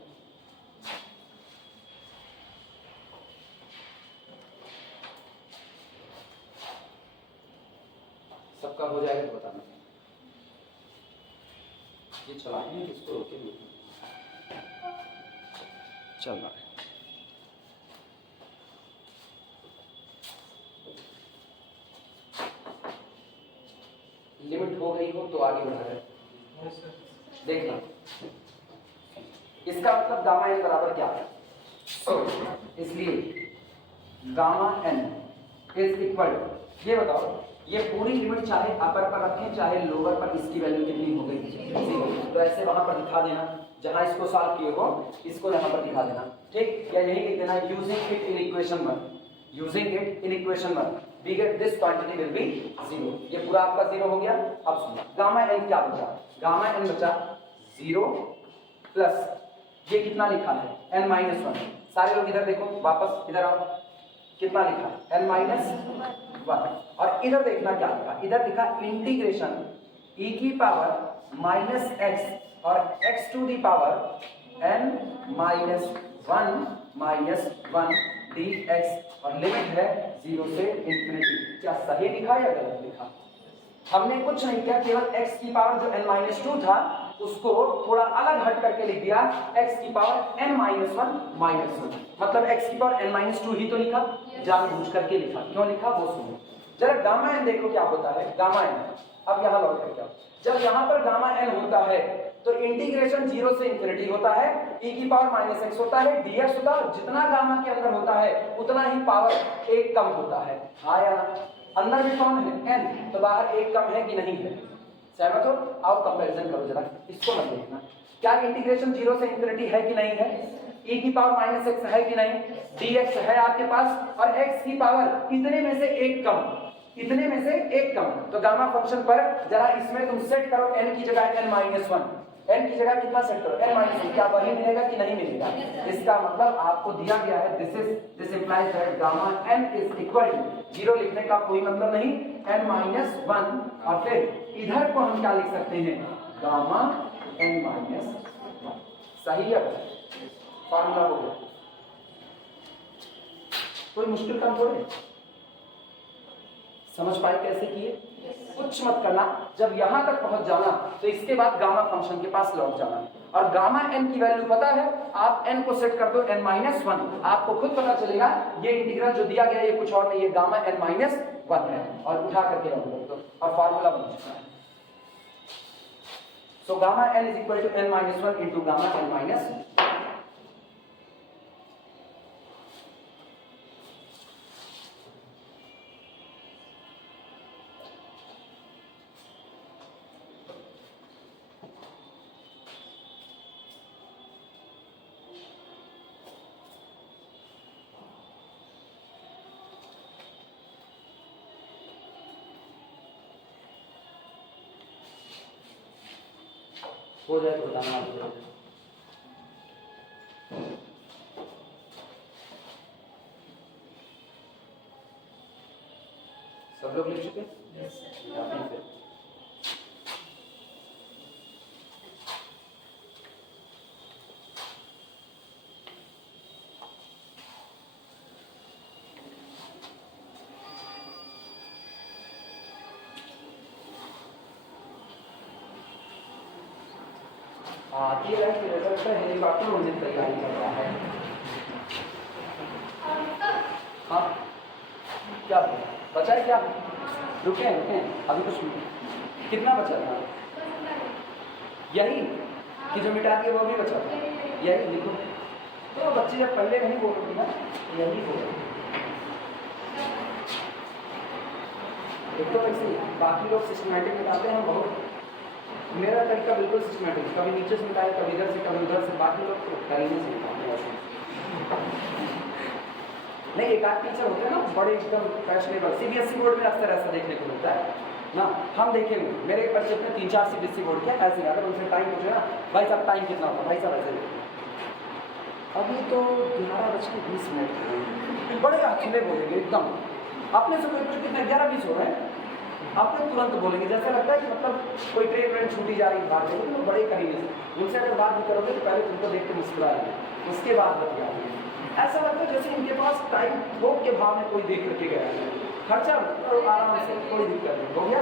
और हो जाएगा तो बताना। ये चलाएंगे इसको रोकेंगे, चल रहा है। लिमिट हो गई हो तो आगे बढ़ा रहे, देखना इसका मतलब गामा एन बराबर क्या है। इसलिए गामा एन इज इक्वल, ये बताओ ये पूरी लिमिट चाहे अपर पर रखें चाहे लोअर पर, इसकी वैल्यू कितनी हो गई। तो ऐसे वहां पर दिखा देना, जहां इसको सॉल्व किए हो इसको यहां पर दिखा देना, ठीक। या यही लिख देना using it in equation 1, using it in equation 1 we get this quantity will be 0। ये पूरा आपका 0 हो गया। अब सुनो गामा एन क्या बचा, गामा एन बचा 0 प्लस ये कितना लिखा है n-1। सारे लोग इधर देखो, वापस इधर आओ, कितना लिखा n-1। और इधर देखना क्या लिखा, इधर लिखा इंटीग्रेशन e की पावर -x और x to the power n-1 dx और लिमिट है 0 से इंफिनिटी। क्या सही लिखा या गलत लिखा? हमने कुछ नहीं किया, केवल x की पावर जो n-2 था उसको थोड़ा अलग हट करके लिख दिया x की पावर n-1 मतलब x की पावर n-2 ही तो लिखा, जानबूझ करके लिखा। क्यों लिखा वो सुनो जरा। गामा n देखो क्या होता है, गामा n अब यहां लौट करके आओ। जब यहां पर गामा n होता है तो इंटीग्रेशन 0 से इंफिनिटी होता है, e की पावर -x होता है, dx होता है। जितना गामा के अंदर होता है उतना ही पावर एक कम होता है। हाँ या ना? अंदर भी कौन है n, तो बाहर एक कम है कि नहीं है? सहमत हो? आओ कंपैरिजन करो जरा, इसको मत देखना। क्या इंटीग्रेशन 0 से इंफिनिटी है कि नहीं है? e की पावर -x है कि नहीं? dx है आपके पास और x की पावर इतने में से एक कम, इतने में से एक कम। तो गामा फंक्शन पर जरा इसमें तुम सेट करो n की जगह n-1, n की जगह कितना सेट करो n-1। क्या वही मिलेगा कि नहीं मिलेगा? इसका मतलब आपको दिया गया है this implies that gamma n is equal to 0 लिखने का कोई मतलब नहीं, n-1 और फिर इधर को हम क्या लिख सकते हैं गामा n-1। सही है, फार्मूला हो गया। कोई मुश्किल काम थोड़े, समझ पाए कैसे किए? कुछ मत करना, जब यहां तक पहुंच जाना तो इसके बाद गामा फंक्शन के पास लौट जाना। और गामा n की वैल्यू पता है, आप n को सेट कर दो n-1, आपको खुद पता चलेगा ये इंटीग्रल जो दिया गया ये कुछ और नहीं, ये गामा n-1 है। और उठा करके रख दो और फार्मूला बन चुका है। So gamma n is equal to n-1 into gamma n-1। हो जाए तो बताना आप। सब लोग लिख चुके? आती है कि रिजल्ट है हेलीकॉप्टर उड़ने की तैयारी कर रहा है। हाँ क्या बचा है? क्या रुके अभी कुछ कितना बचा था? यही कि जो मिटा दिया वो भी बचा था, यही लिखो। तो बच्चे जब पहले नहीं बोलोगे ना यही बोलो। एक तो वैसे बाकी लोग सिस्टमैटिक बताते हैं बहुत, मेरा तरीका बिल्कुल सिस्टमैटिक, कभी नीचे से मिटाए कभी इधर से कभी उधर से। बाकी लोग तो करीने से मिटाते हैं नहीं। एक आध टीचर होते हैं ना बड़े एकदम फैशनेबल, सीबीएसई बोर्ड में अक्सर ऐसा देखने को मिलता है ना। हम देखेंगे मेरे एक बच्चे में 3-4 सीबीएसई बोर्ड के ऐसे, अगर उनसे टाइम पूछे ना भाई साहब टाइम कितना होगा, भाई साहब ऐसे अभी तो 11:20 बड़े अकेले बोलेंगे एकदम अपने से कोई पूछे कितने 11:20 हो रहे हैं, आपने तुरंत बोलेंगे जैसे लगता है कि मतलब कोई ट्रेन छूटी जा रही भाग रही है। बड़े करीबी से उनसे अगर बात भी करोगे तो पहले तुमको देख के मुस्कुराएंगे, उसके बाद बतियाएंगे। ऐसा लगता है जैसे इनके पास टाइम थोक के भाव में कोई देख करके गया है। खर्चा तो आराम से, कोई दिक्कत नहीं। हो गया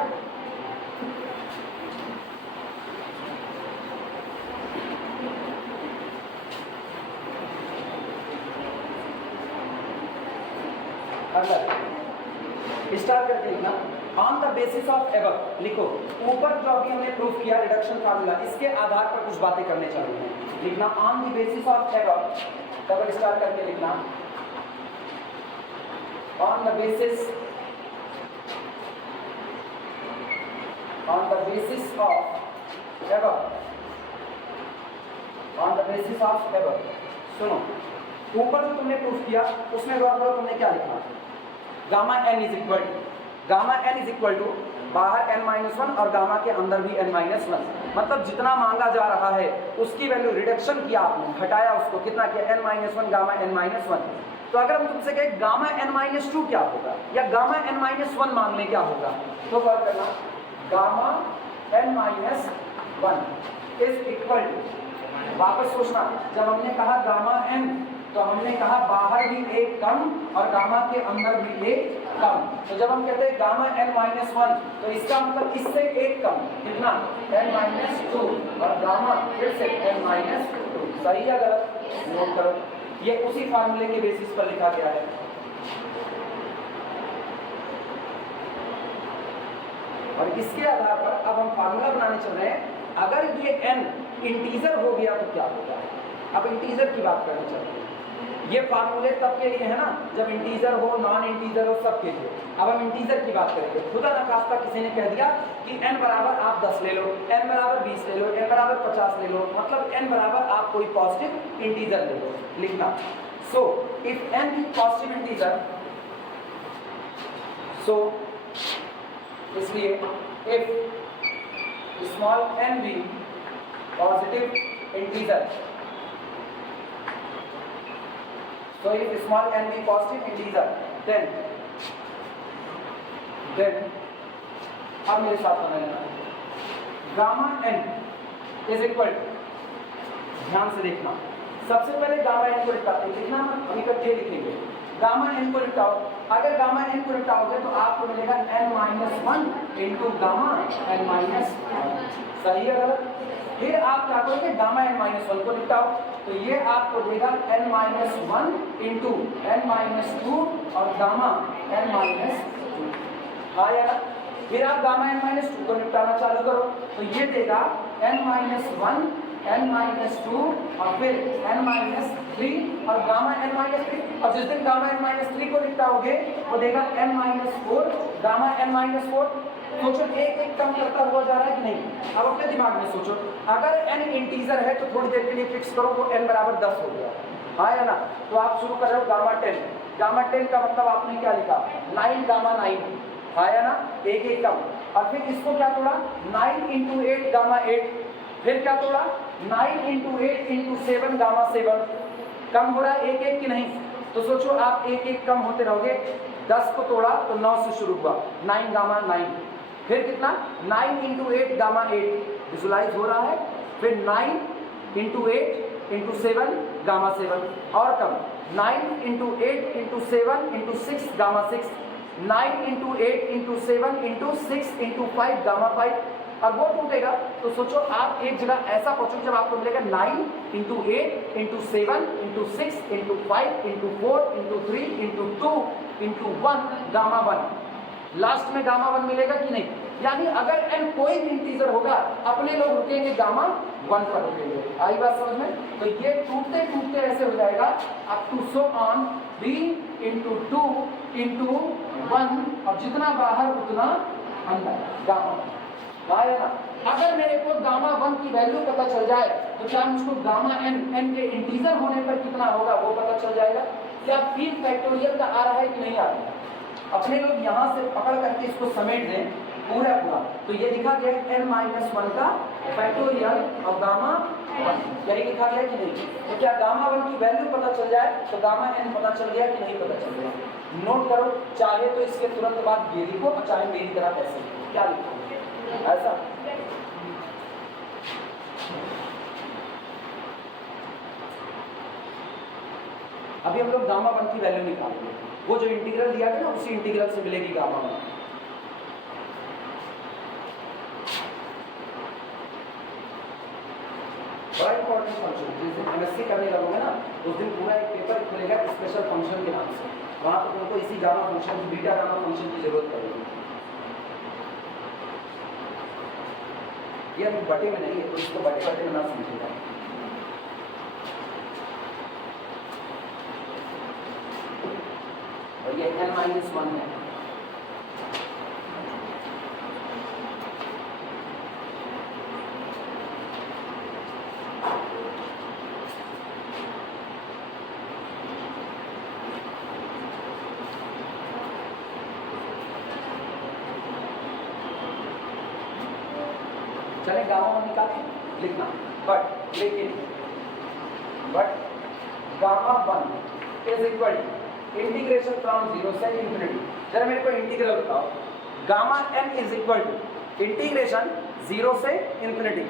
स्टार्ट करके लिखना on the basis of above लिखो। ऊपर जो अभी हमने प्रूफ किया रिडक्शन फार्मूला, इसके आधार पर कुछ बातें करने चाहिए। लिखना on the basis of above, double star करके लिखना on the basis of above, on the basis of above. सुनो, ऊपर जो तुमने प्रूफ किया उसमें तुमने क्या लिखा, gamma n is equal to बाहर n-1 और गामा के अंदर भी n-1, मतलब जितना मांगा जा रहा है उसकी वैल्यू रिडक्शन किया आपने, घटाया उसको, कितना किया, n-1 गामा n-1। तो अगर हम तुमसे कहें गामा n-2 क्या होगा या गामा n-1 मान लें क्या होगा, तो क्या करना, gamma n-1 is equal to, वापस सोचना, जब हमने कहा गामा n तो हमने कहा बाहर भी एक कम और गामा के अंदर भी एक कम। तो जब हम कहते हैं गामा n-1 तो इसका मतलब इससे एक कम, कितना, n-2 और गामा फिर से n-2। सही है गलत, नोट करो, ये उसी फार्मूले के बेसिस पर लिखा गया है। और इसके आधार पर अब हम फार्मूला बनाने चल रहे हैं। अगर ये n इंटीजर हो गया तो क्या होगा, अब इंटीजर की बात करनी चाहिए। ये फार्मूले तब के लिए है ना जब इंटीजर हो, नॉन इंटीजर हो, सब के लिए। अब हम इंटीजर की बात करेंगे। खुदा न खास्ता किसी ने कह दिया कि n बराबर आप 10 ले लो, n बराबर 20 ले लो, n बराबर 50 ले लो, मतलब n बराबर आप कोई पॉजिटिव इंटीजर ले लो। लिखना, so if n is positive integer, so इसलिए इफ स्मॉल n भी positive integer, so if small n be positive integer, then अब मेरे साथ समझ लेना, गामा n इज इक्वल, ध्यान से देखना, सबसे पहले गामा n को लिखते हैं, लिखना हम इकट्ठे लिखेंगे। गामा n को निपटाओ, अगर गामा n को निपटाओगे तो आपको मिलेगा n-1 इंटू गामा n-1। सही है गलत? फिर आप क्या करोगे, गामा n-1 को निपटाओ तो ये आपको देगा n-1 इंटू n-2 और गामा n-2। हाँ यार, फिर आप गामा n-2 को निपटाना चालू करो तो ये देगा n-1 n-2 और फिर n-3 और गामा n-3। और जिस दिन गामा n-3 को निपटाओगे वो देगा n-4 गामा n-4। सोचो एक एक कम करता हुआ जा रहा है कि नहीं। अब अपने दिमाग में सोचो, अगर n इंटीजर है तो थोड़ी देर के लिए फिक्स करो वो n बराबर 10 हो गया, हाँ या ना। तो आप शुरू कर रहे हो गामा 10, गामा 10 का मतलब आपने क्या लिखा, 9 गामा 9, हाँ या ना, एक एक कम। और फिर इसको क्या तोड़ा, 9 इंटू 8 गामा 8, फिर क्या तोड़ा, 9 इंटू 8 इंटू 7 गामा 7। कम हो रहा है एक एक कि नहीं। तो सोचो आप एक एक कम होते रहोगे, 10 को तोड़ा तो 9 से शुरू हुआ, 9 गामा 9, फिर कितना, 9 इंटू 8 गामा 8, विजुलाइज हो रहा है। फिर 9 इंटू 8 इंटू 7 गामा 7, और कम, 9 into 8 into 7 into 6 gamma 6, 9 into 8 into 7 into 6 into 5 gamma 5। अब वो टूटेगा तो सोचो आप एक जगह ऐसा पहुंचो जब आपको मिलेगा 9 into 8 into 7 into 6 into 5 into 4 into 3 into 2 into 1 gamma 1। Last में गामा 1 मिलेगा कि नहीं। यानी अगर n कोई भी इंटीजर होगा अपने लोग रुकेंगे गामा 1 पर रुकेंगे। आई बात समझ में। तो ये टूटते टूटते ऐसे हो जाएगा up to so on b into 2 into 1 और जितना बाहर उतना अंदर गामा। ना अगर मेरे को गामा 1 की वैल्यू पता चल जाए तो क्या मुझको गामा n के इंटीजर होने पर कितना होगा वो पता चल जाएगा। क्या 3 फैक्टोरियल का आ रहा है कि नहीं आ रहा है। अपने लोग यहाँ से पकड़ करके इसको समेट दें पूरा पूरा। तो ये लिखा गया n-1 का फैक्टोरियल और गामा 1, यही लिखा गया कि नहीं। तो क्या गामा 1 की वैल्यू पता चल जाए तो गामा n पता चल गया कि नहीं पता चल गया। नोट करो, चाहे तो इसके तुरंत बाद ये लिखो और चाहे मेरी तरह ऐसे क्या लिखो ऐसा। अभी हम लोग गामा 1 की वैल्यू निकालेंगे। वो जो इंटीग्रल दिया था ना उसी इंटीग्रल से मिलेगी गामा 1। में फंक्शन, जिस दिन एमएससी करने लगोगे ना उस दिन पूरा एक पेपर खुलेगा स्पेशल फंक्शन के नाम से, वहाँ पर तुमको इसी gamma function, beta gamma function की जरूरत पड़ेगी। ये अभी बटे में नहीं है, तो इसको बटे बटे में ना समझेगा। और ये n-1 है। चले गामा में निकाले लिखना, बट लेकिन gamma 1 is equal to integration from 0 से इंफिनिटी। जरा मेरे को इंटीग्रल बताओ, gamma m is equal to integration 0 से इंफिनिटी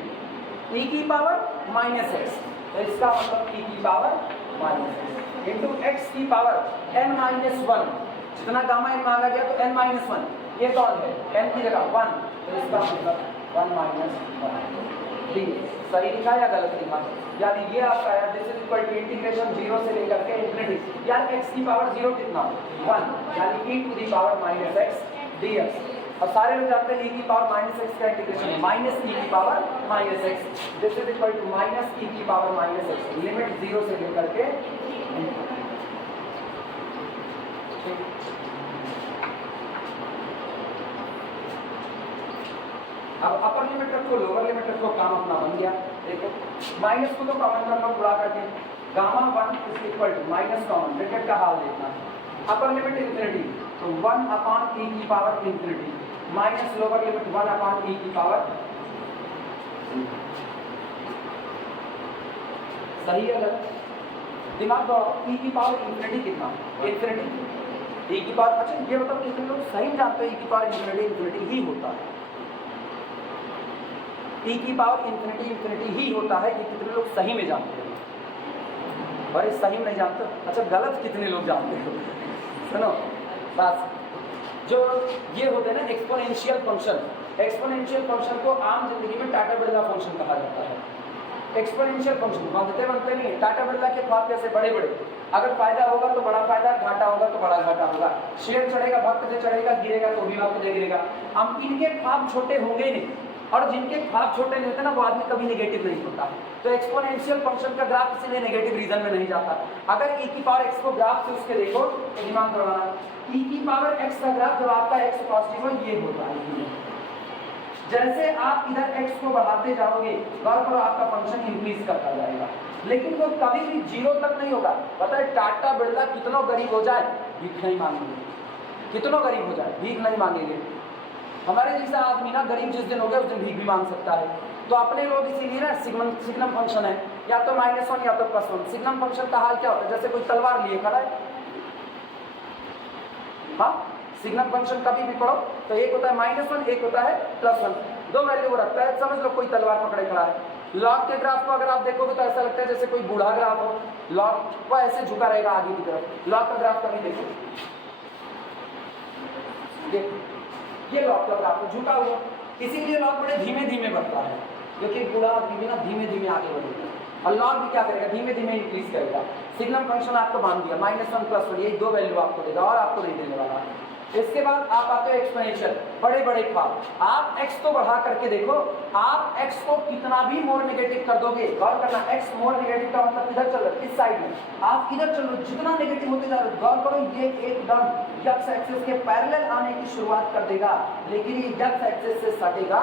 e की पावर -x, तो इसका मतलब e की पावर -x इंटू x की पावर n-1, जितना गामा n मांगा गया तो n-1, ये कौन है n की जगह 1, तो इसका मतलब 1 - 1 ठीक है। सही लिखा या गलत लिखा? यानी ये आपका है this is equal to integration 0 से लेकर के इंफिनिटी, यानी x की पावर 0 कितना 1, यानी e to the power -x dx। और सारे लोग जानते हैं e की पावर -x का इंटीग्रेशन माइनस e की power -x, this is equal to minus e की पावर -x, लिमिट 0 से लेकर के अब अपर लिमिट रखो, लोअर लिमिट रखो, काम अपना बन गया। देखो माइनस को तो कॉमन कर लो, पूरा करके gamma 1 is equal to minus common, bracket का हाल देखना, अपर लिमिट इंफिनिटी तो 1 अपॉन e की power infinity minus lower limit 1 upon e की पावर, सही है गलत? दिमाग दो, e की पावर इंफिनिटी कितना इंफिनिटी, e की पावर, अच्छा ये मतलब कितने लोग सही जानते हैं e की पावर इंफिनिटी ही होता है, e की पावर इंफिनिटी ही होता है, ये कितने लोग सही में जानते हैं? अरे सही में नहीं जानते, अच्छा गलत कितने लोग जानते हो? सुनो बस, जो ये होते हैं ना एक्सपोनेंशियल फंक्शन, एक्सपोनेंशियल फंक्शन को आम जिंदगी में टाटा बिरला फंक्शन कहा जाता है। एक्सपोनेंशियल फंक्शन बनते नहीं, टाटा बिरला के ख्वाब कैसे बड़े बड़े, अगर फायदा होगा तो बड़ा फायदा, घाटा होगा तो बड़ा घाटा होगा, शेयर चढ़ेगा भक्त से चढ़ेगा, गिरेगा तो भी भक्त से गिरेगा। हम इनके ख्वाब छोटे होंगे नहीं, और जिनके ख्वाब छोटे नहीं होते ना वो आदमी कभी नेगेटिव नहीं होता। तो एक्सपोनेंशियल फंक्शन का ग्राफ इसलिए नेगेटिव रीजन में नहीं जाता। अगर e की पावर x को ग्राफ से उसके देखो तो दिमाग दौड़ाना, e की पावर x का ग्राफ जब आपका x पॉजिटिव हो ये होता है, जैसे आप इधर x को बढ़ाते जाओगे गौर करो आपका फंक्शन इंक्रीज करता जाएगा, लेकिन वो कभी भी 0 तक नहीं होगा। पता है टाटा बिरला कितना गरीब हो जाए भीख नहीं मांगेंगे, कितना गरीब हो जाए भीख नहीं मांगेंगे। हमारे जैसा आदमी ना गरीब जिस दिन हो गया उस दिन भीख भी मांग सकता है। तो अपने लोग इसीलिए ना सिग्नम फंक्शन है, या तो -1 या तो +1। सिग्नम फंक्शन का हाल क्या होता है, जैसे कोई तलवार लिए खड़ा है, हाँ सिग्नम फंक्शन कभी भी पढ़ो तो एक होता है -1, एक होता है +1, दो वैल्यू रखता है। समझ लो कोई तलवार पकड़े खड़ा है, लॉग के ग्राफ को अगर आप देखोगे तो ऐसा लगता है जैसे कोई बूढ़ा ग्राफ हो, लॉग को ऐसे झुका रहेगा आगे की तरफ। लॉग का ग्राफ कभी देखो, ये लॉग का ग्राफ झुका हुआ, इसीलिए लॉग बड़े धीमे धीमे बढ़ता है, क्योंकि बूढ़ा आदमी ना धीमे धीमे आगे बढ़ेगा, और लॉग भी क्या करेगा धीमे धीमे इंक्रीज करेगा। सिग्नम फंक्शन आपको बांध दिया -1 +1, यही दो वैल्यू आपको देगा और आपको नहीं देने वाला। इसके बाद आप आते हो एक्सपोनेंशियल, बड़े बड़े ख्वाब। आप x को बढ़ा करके देखो, आप x को कितना भी मोर नेगेटिव कर दोगे, गौर करना x मोर नेगेटिव का मतलब इधर चल रहा है, इस साइड में आप इधर चलो, जितना नेगेटिव होते जा रहे हो, गौर करो ये एकदम x एक्सिस के पैरेलल आने की शुरुआत कर देगा, लेकिन ये x एक्सिस से सटेगा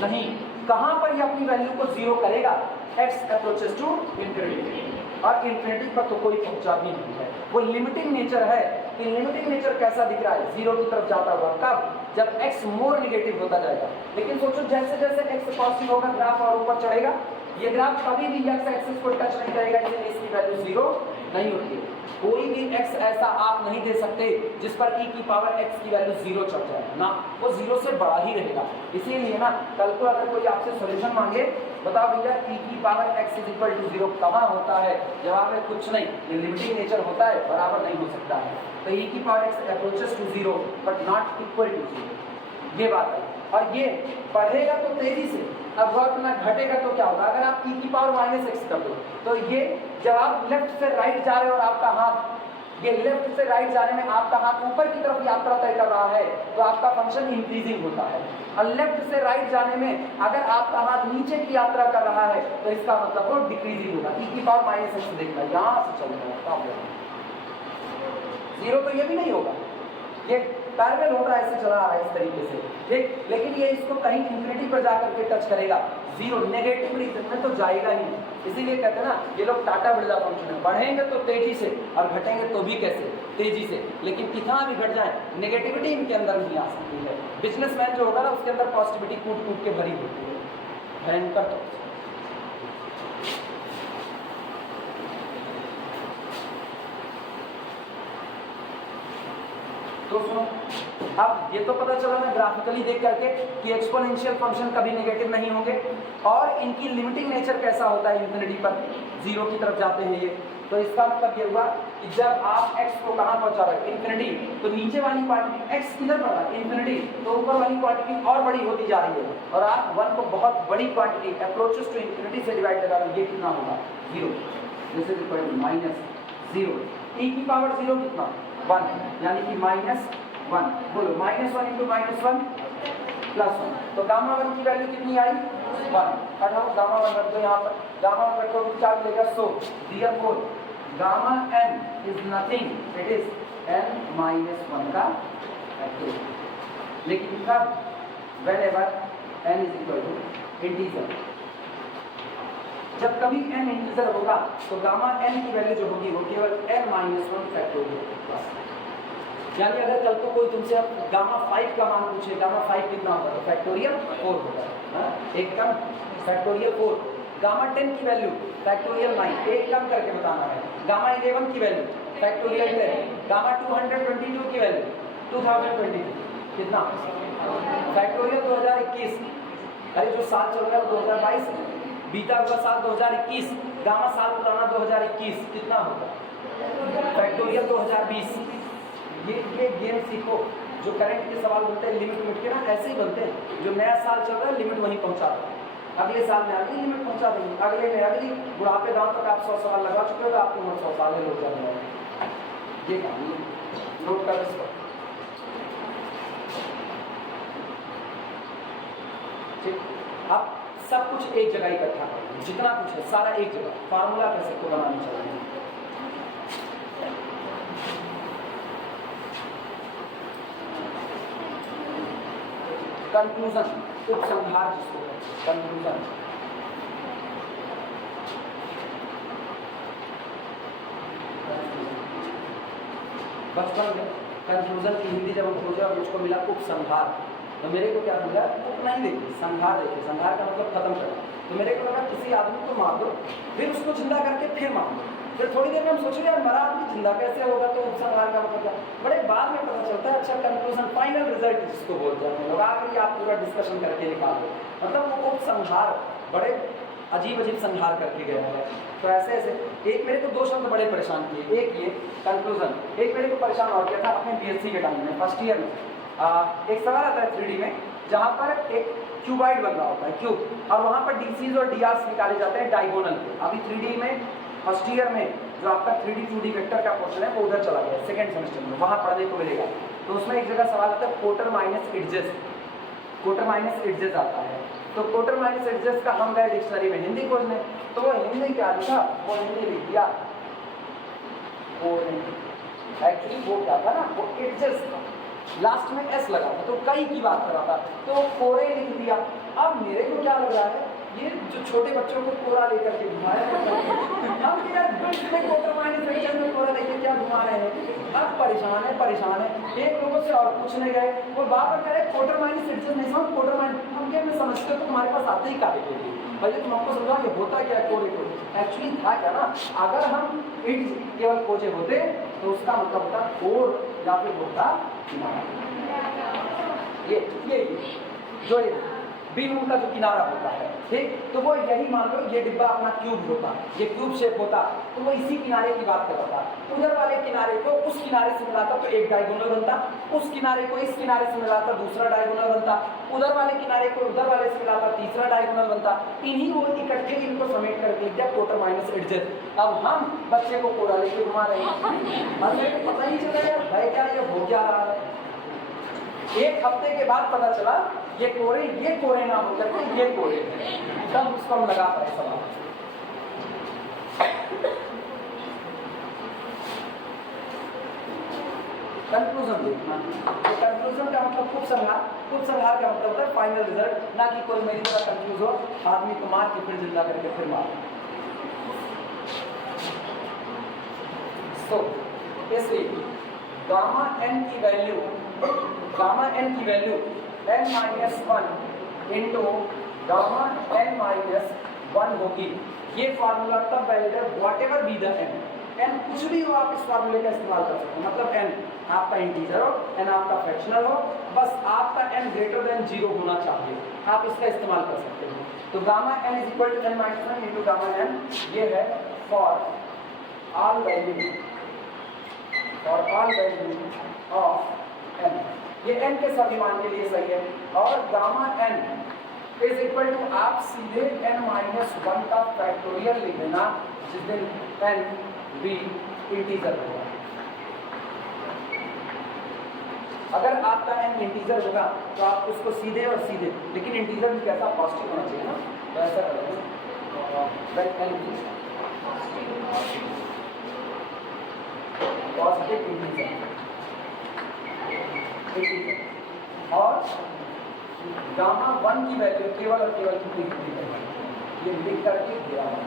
नहीं। कहां पर ये अपनी वैल्यू को 0 करेगा, x अप्रोचेस टू इंफिनिटी, और इंफिनिटी पर तो कोई पहुंचा भी नहीं है, वो लिमिटिंग नेचर है। कि लिमिटिंग नेचर कैसा दिख रहा है, 0 की तरफ जाता हुआ, कब, जब x मोर नेगेटिव होता जाएगा। लेकिन सोचो जैसे जैसे x पॉजिटिव होगा ग्राफ और ऊपर चढ़ेगा, ये ग्राफ कभी भी x एक्सिस को टच नहीं करेगा, इसलिए इसकी वैल्यू 0 नहीं होती है। कोई भी x ऐसा आप नहीं दे सकते जिस पर e की पावर x की वैल्यू 0 चढ़ जाए ना, वो 0 से बड़ा ही रहेगा। इसीलिए ना कल को अगर कोई आपसे सॉल्यूशन मांगे, बताओ भैया e की power x is equal to 0 कहाँ होता है, जवाब है कुछ नहीं, ये लिमिटिंग नेचर होता है, बराबर नहीं हो सकता है। तो e की power x approaches to 0 but not equal to 0, ये बात है। और ये बढ़ेगा तो तेजी से, अब वर्क ना घटेगा तो क्या होगा, अगर आप e की पावर माइनस एक्स कर दो तो ये जब आप लेफ्ट से राइट जा रहे हो और आपका हाथ ये लेफ्ट से राइट जाने में आपका हाथ ऊपर की तरफ यात्रा तय कर रहा है तो आपका फंक्शन इंक्रीजिंग होता है, और लेफ्ट से राइट जाने में अगर आपका हाथ नीचे की यात्रा कर रहा है तो इसका मतलब वो डिक्रीजिंग होगा। e की पावर माइनस एक्स देखना यहाँ से चलेगा, जीरो तो ये भी नहीं होगा, ये पैरेलल हो रहा है, ऐसे चला आ रहा है इस तरीके से, ठीक। लेकिन ये इसको कहीं इंफिनिटी पर जाकर के टच करेगा, जीरो नेगेटिव रीजन में तो जाएगा ही नहीं। इसीलिए कहते हैं ना ये लोग टाटा बिरला फंक्शन है, बढ़ेंगे तो तेजी से और घटेंगे तो भी कैसे, तेजी से, लेकिन कितना भी घट जाए नेगेटिविटी इनके अंदर नहीं आ सकती है। बिजनेसमैन जो होगा ना उसके अंदर पॉजिटिविटी कूट कूट के भरी होती है, भयंकर। तो सुनो, अब ये तो पता चला ना ग्राफिकली देख करके कि एक्सपोनेंशियल फंक्शन कभी नेगेटिव नहीं होंगे और इनकी लिमिटिंग नेचर कैसा होता है, इंफिनिटी पर जीरो की तरफ जाते हैं ये। तो इसका मतलब ये हुआ कि जब आप x को कहाँ पहुंचा रहे हो, इंफिनिटी, तो नीचे वाली क्वांटिटी x किधर बढ़ रहा है, इंफिनिटी, तो ऊपर वाली क्वांटिटी और बड़ी होती जा रही है और आप 1 को बहुत बड़ी क्वांटिटी अप्रोचेस टू इंफिनिटी से डिवाइड लगा रहे हो, ये कितना होगा, zero, this is equal to minus zero, e की पावर जीरो कितना, 1, यानी कि -1, बोलो -1 इंटू -1 +1, तो गामा 1 की वैल्यू कितनी आई, 1, हटाओ गामा 1 रख दो यहाँ पर, गामा 1 रखो तो क्या मिलेगा, so therefore gamma n is nothing, it is n-1 का फैक्टोरियल। लेकिन कब, whenever n is equal to integer, जब कभी n इंटीजर होगा तो गामा n की वैल्यू जो होगी वो केवल n-1 फैक्टोरियल प्लस। यानी अगर कल को कोई तुमसे गामा 5 का मान पूछे, गामा 5 कितना होगा तो फैक्टोरियल 4 होगा, एक कम फैक्टोरियल 4, गामा 10 की वैल्यू फैक्टोरियल 9, एक कम करके बताना है, गामा 11 की वैल्यू फैक्टोरियल 10, गामा 222 की वैल्यू 2022 कितना फैक्टोरियल 2021, अरे जो साल चल रहा है वो 2022 है, बीता हुआ साल 2021, गामा साल पुराना 2021 कितना होगा फैक्टोरियल 2020। ये गेम सीखो, जो करंट के सवाल बनते हैं लिमिट मिट के ना ऐसे ही बनते हैं, जो नया साल चल रहा है लिमिट वहीं पहुंचा दो, अगले साल में अगली लिमिट पहुंचा देंगे, अगले में अगली, बुढ़ापे दांव तक आप 100 सवाल लगा चुके हो, आपकी उम्र 100 साल है, लोग जाने वाले, ये कहानी नोट कर इसको, ठीक। अब सब कुछ एक जगह इकट्ठा करो, जितना कुछ है सारा एक जगह, फार्मूला कैसे को बनाना चाहिए, कंक्लूजन, उपसंहार जिसको कंक्लूजन, बचपन में कंक्लूजन की हिंदी जब हम खोजे और मुझको मिला उपसंहार, तो मेरे को क्या मिला, उप नहीं देखिए संहार देखिए, संहार का मतलब खत्म करना, तो मेरे को लगा किसी आदमी को मार दो फिर उसको जिंदा करके फिर मार दो, फिर थोड़ी देर में हम सोचे यार मरा आदमी जिंदा कैसे होगा, तो उपसंहार का मतलब क्या, बड़े बाद में पता चलता है, अच्छा कंक्लूजन फाइनल रिजल्ट जिसको बोलते हैं लोग, आखिर आप पूरा डिस्कशन करके निकाल दो, मतलब वो उपसंहार बड़े अजीब अजीब संहार करके गया है। तो ऐसे ऐसे एक मेरे को दो शब्द बड़े परेशान किए, एक ये कंक्लूजन, एक मेरे को परेशान और किया था अपने बीएससी के टाइम में फर्स्ट ईयर में, एक सवाल आता है 3D में जहाँ पर एक क्यूबाइड बन रहा होता है, क्यूब, और वहाँ पर डीसीज और डीआर्स निकाले जाते हैं डायगोनल पे। अभी 3D में फर्स्ट ईयर में जो आपका 3D 2D वेक्टर का पोर्शन है वो उधर चला गया सेकंड सेमेस्टर में, वहाँ पढ़ने को मिलेगा। तो उसमें एक जगह सवाल आता है कोटर माइनस एडजस्ट, कोटर माइनस एडजस्ट आता है, तो कोटर माइनस एडजस्ट का हम गए डिक्शनरी में हिंदी खोजने, तो वो हिंदी क्या लिखा, वो हिंदी लिख दिया एक्चुअली वो क्या था ना, वो एडजस्ट था, लास्ट में एस लगा था, तो कई की बात कर रहा था, तो कोरे लिख दिया। अब मेरे को क्या लग रहा है, ये जो छोटे बच्चों को कोरा लेकर के घुमाया हम यार कोटर माइनस एडजस्ट में कोरा लेकर क्या घुमा रहे हैं, अब परेशान है, एक लोगों से और पूछने गए, वो बार बार कह रहे कोटर माइनस एडजस्ट नहीं समझ, कोटर माइनस हम क्या मैं समझते हो तो तुम्हारे पास आते ही काटे के लिए भैया तुम हमको समझा ये होता क्या है कोरे को, एक्चुअली था क्या ना, अगर हम इट केवल खोजे होते तो उसका मतलब होता कोर या फिर होता ये जो बीम उनका जो किनारा होता है, ठीक। तो वो यही मान लो ये डिब्बा अपना क्यूब होता, ये क्यूब शेप होता, तो वो इसी किनारे की बात कर रहा था। उधर वाले किनारे को उस किनारे से मिलाता तो एक डायगोनल बनता, उस किनारे को इस किनारे से मिलाता दूसरा डायगोनल बनता, उधर वाले किनारे को उधर वाले से मिलाता तीसरा डायगोनल बनता। इन्हीं वो इकट्ठे इनको समेट करके लिख दिया कोटर माइनस एडजेस। अब हम बच्चे को कोड़ा लेके घुमा रहे हैं, हमें तो पता ही चला यार भाई क्या ये हो क्या रहा है। एक हफ्ते के बाद पता चला ये कोरे ना होकर के ये कोरे हैं, तब उसको हम लगा पाए सवाल। कंक्लूजन देखना, तो कंक्लूजन का मतलब खूब संहार का मतलब होता है फाइनल रिजल्ट, ना कि कोई मेरी तरह कंफ्यूज हो, आदमी को मार के फिर जिंदा करके फिर मार। तो इसलिए गामा n की value n minus 1 into gamma n minus 1 होगी। ये फार्मूला तब वैलिड है what ever be the n कुछ भी हो आप इस फार्मूले का इस्तेमाल कर सकते हो। मतलब n आपका इंटीजर हो, n आपका फ्रैक्शनल हो, बस आपका n ग्रेटर देन 0 होना चाहिए, आप इसका इस्तेमाल कर सकते हो। तो gamma n is equal to n minus 1 into gamma n, ये है for all value of n, ये n के सभी मान के लिए सही है। और gamma n is equal to आप सीधे n माइनस 1 का फैक्टोरियल लिख देना, जिस दिन n भी इंटीजर होगा। अगर आपका n इंटीजर होगा तो आप उसको सीधे और सीधे, लेकिन इंटीजर भी कैसा पॉजिटिव होना चाहिए ना, तो ऐसा करेंगे n पॉजिटिव इंटीजर और गामा 1 की वैल्यू केवल और केवल कितनी ये लिख करके दिया हुआ है।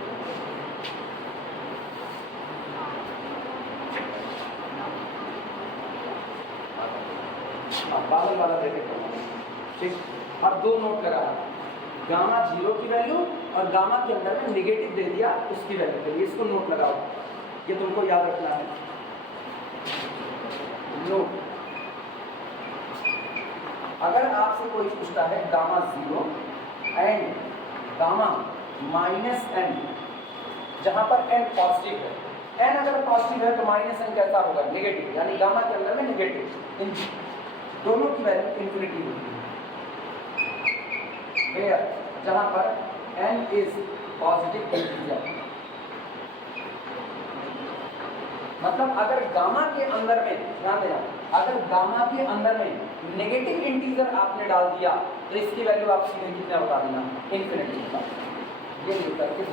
बादल वाला देखे ठीक। अब दो नोट लगा, गामा 0 की वैल्यू और गामा के अंदर में नेगेटिव दे दिया उसकी वैल्यू के लिए, इसको नोट लगाओ, ये तुमको याद रखना है। नोट, अगर आपसे कोई पूछता है gamma 0 and gamma minus n, जहां पर n पॉजिटिव है, n अगर पॉजिटिव है तो माइनस n कैसा होगा, नेगेटिव, यानी गामा के अंदर में नेगेटिव, इन दोनों की वैल्यू इंफिनिटी होगी। वेयर जहां पर n इज पॉजिटिव इंटीजर, मतलब अगर गामा के अंदर में, ध्यान देना, अगर गामा के अंदर में नेगेटिव इंटीजर आपने डाल दिया तो इसकी वैल्यू आप सीधे कितना बता देना, इंफिनिटी बता। ये लिख करके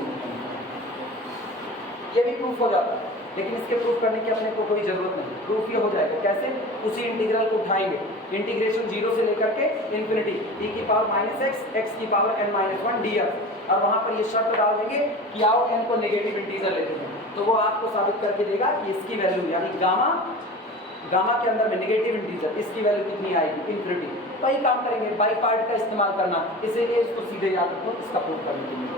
ये भी प्रूफ हो जाता है, लेकिन इसके प्रूफ करने की अपने को कोई जरूरत नहीं। प्रूफ ये हो जाएगा कैसे, उसी इंटीग्रल को उठाएंगे, इंटीग्रेशन 0 से लेकर के इंफिनिटी e की पावर माइनस x की पावर n माइनस 1 dx, और वहां पर ये शर्त डाल देंगे कि आओ n को नेगेटिव इंटीजर लेते हैं, तो वो आपको साबित करके देगा कि इसकी वैल्यू यानी गामा के अंदर में नेगेटिव इंटीजर, इसकी वैल्यू कितनी आएगी, इंफिनिटी। वही काम करेंगे, बाई पार्ट का इस्तेमाल करना, इसीलिए इसको सीधे याद रखो, इसका प्रूफ करने के लिए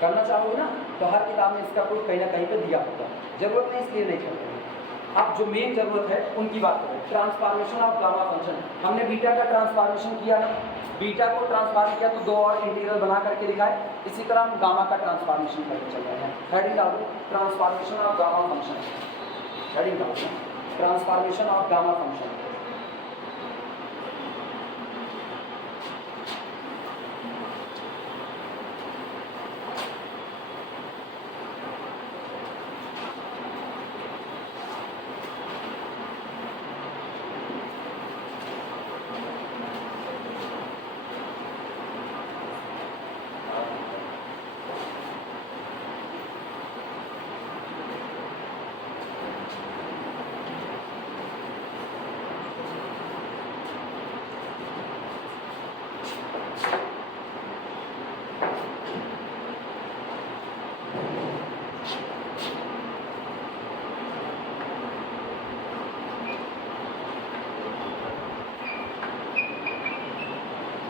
करना चाहोगे ना, तो हर किताब में इसका प्रूफ कहीं ना कहीं पे दिया होगा, जरूरत नहीं इसलिए नहीं करते। अब जो मेन जरूरत है उनकी बात करें, ट्रांसफॉर्मेशन ऑफ गामा फंक्शन। हमने बीटा का ट्रांसफॉर्मेशन किया ना, बीटा को ट्रांसफॉर्म किया तो दो और इंटीग्रल बना करके दिखाए, इसी तरह हम गामा का ट्रांसफॉर्मेशन करके चल रहे हैं। हेडिंग डाल दो, transformation of gamma function, heading डाल दो, transformation of gamma function.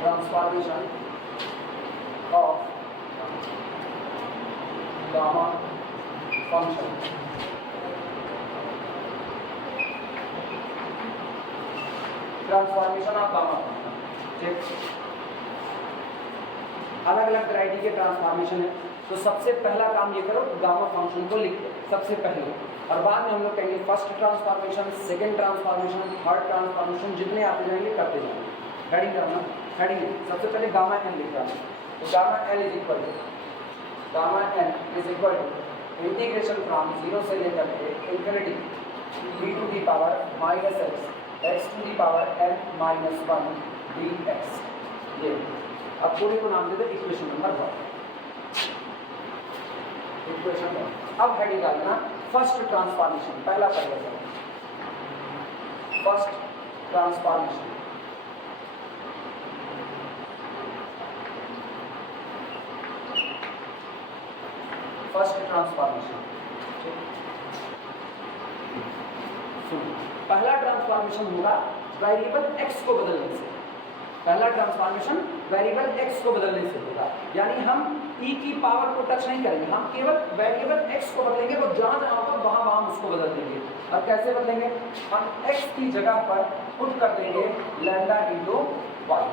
Transformation of gamma function. Transformation of gamma function. ठीक, अलग अलग वैरायटी के ट्रांसफॉर्मेशन है। तो सबसे पहला काम ये करो, गामा फंक्शन को लिख लो सबसे पहले, और बाद में हम लोग कहेंगे first transformation, second transformation, third transformation, जितने आते जाएंगे करते जाएंगे। हेडिंग करना, हेडिंग सबसे पहले गामा एन लिख रहा है। तो gamma n is equal to integration from 0 से लेकर के infinity b to the power minus x to the power n minus 1 dx। ये अब पूरे को नाम दे दो इक्वेशन नंबर 1। इक्वेशन 1। अब हेडिंग डालना फर्स्ट ट्रांसफॉर्मेशन, पहला पहले फर्स्ट ट्रांसफॉर्मेशन। फर्स्ट ट्रांसफॉर्मेशन, पहला ट्रांसफॉर्मेशन होगा वेरिएबल x को बदलने से। पहला ट्रांसफॉर्मेशन वेरिएबल x को बदलने से होगा, यानी हम e की पावर को टच नहीं करेंगे, हम केवल वेरिएबल x को बदलेंगे। वो जहां जहां होगा वहां वहां उसको बदल देंगे। और कैसे बदलेंगे? हम x की जगह पर पुट कर देंगे लैम्डा इनटू y,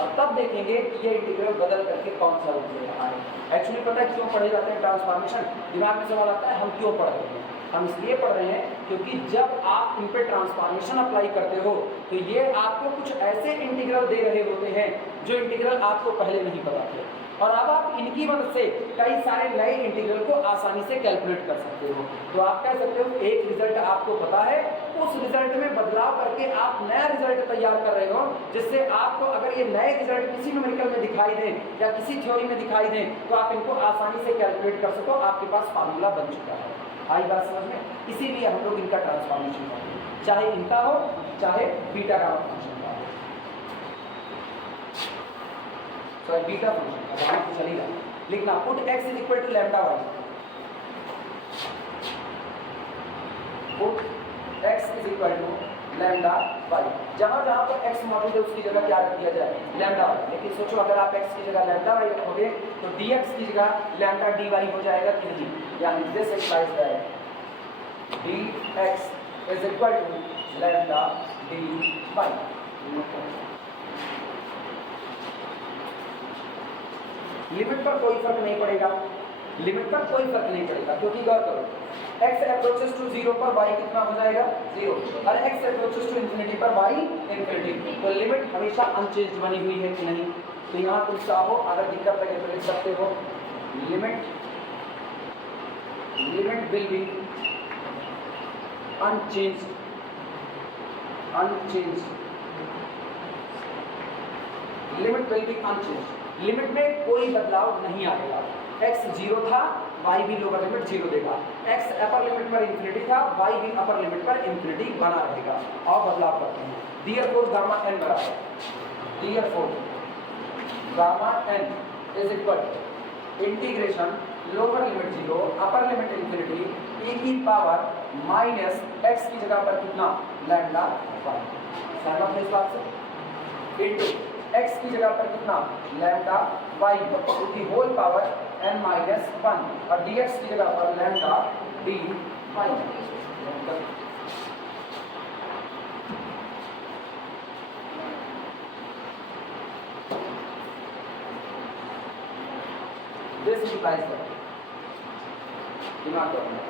और तब देखेंगे कि ये इंटीग्रल बदल करके कौन सा रूप ले रहा है। एक्चुअली पता है क्यों पढ़े जाते हैं ट्रांसफॉर्मेशन? दिमाग में सवाल आता है हम क्यों पढ़ रहे हैं। हम इसलिए पढ़ रहे हैं क्योंकि जब आप इन पे ट्रांसफॉर्मेशन अप्लाई करते हो तो ये आपको कुछ ऐसे इंटीग्रल दे रहे होते हैं जो इंटीग्रल आपको पहले नहीं पता थे, और अब आप इनकी मदद से कई सारे नए इंटीग्रल को आसानी से कैलकुलेट कर सकते हो। तो आप कह सकते हो एक रिजल्ट आपको पता है, उस रिजल्ट में बदलाव करके आप नया रिजल्ट तैयार कर रहे हो, जिससे आपको अगर ये नए रिजल्ट किसी न्यूमेरिकल में दिखाई दें या किसी थ्योरी में दिखाई दें तो आप इनको आसानी से कैलकुलेट कर सको। आपके पास फार्मूला बन चुका है। आई बात समझ में? इसीलिए हम लोग इनका ट्रांसफॉर्मेशन करते हैं, चाहे इनका हो चाहे बीटा का फंक्शन का हो, चाहे बीटा फंक्शन का, वहां तो चलेगा। लिखना put x is equal to lambda y, put x is equal to lambda y। जहां जहां पर x मौजूद है उसकी जगह क्या रख दिया जाए? Lambda y। लेकिन सोचो अगर आप x की जगह लैम्डा y रखोगे तो dx की जगह लैम्डा dy हो जाएगा कि नहीं? यानी this implies that dx is equal to lambda dy। Limit पर कोई फर्क नहीं पड़ेगा, लिमिट पर कोई फर्क नहीं पड़ेगा, क्योंकि गौर करो x अप्रोचेस टू 0 पर y कितना हो जाएगा? 0, और x अप्रोचेस टू इंफिनिटी पर y इंफिनिटी। तो लिमिट हमेशा अनचेंज्ड बनी हुई है कि नहीं? तो यहाँ कुछ चाहो अगर दिक्कत लगे तो लिख सकते हो limit will be unchanged, limit will be unchanged. Limit में कोई बदलाव नहीं आएगा। x 0 था, y भी लोअर लिमिट 0 देगा। x अपर लिमिट पर इंफिनिटी था, y भी अपर लिमिट पर इंफिनिटी बना रहेगा। और बदलाव करते हैं। Therefore गामा n बराबर, Therefore gamma n is equal integration lower limit 0 upper limit infinity e की पावर माइनस x की जगह पर कितना? Lambda y। सहमत है इस बात से? इनटू x की जगह पर कितना? Lambda y to the whole power n minus 1, और dx की जगह पर lambda dy। This implies that, दिमाग रखना,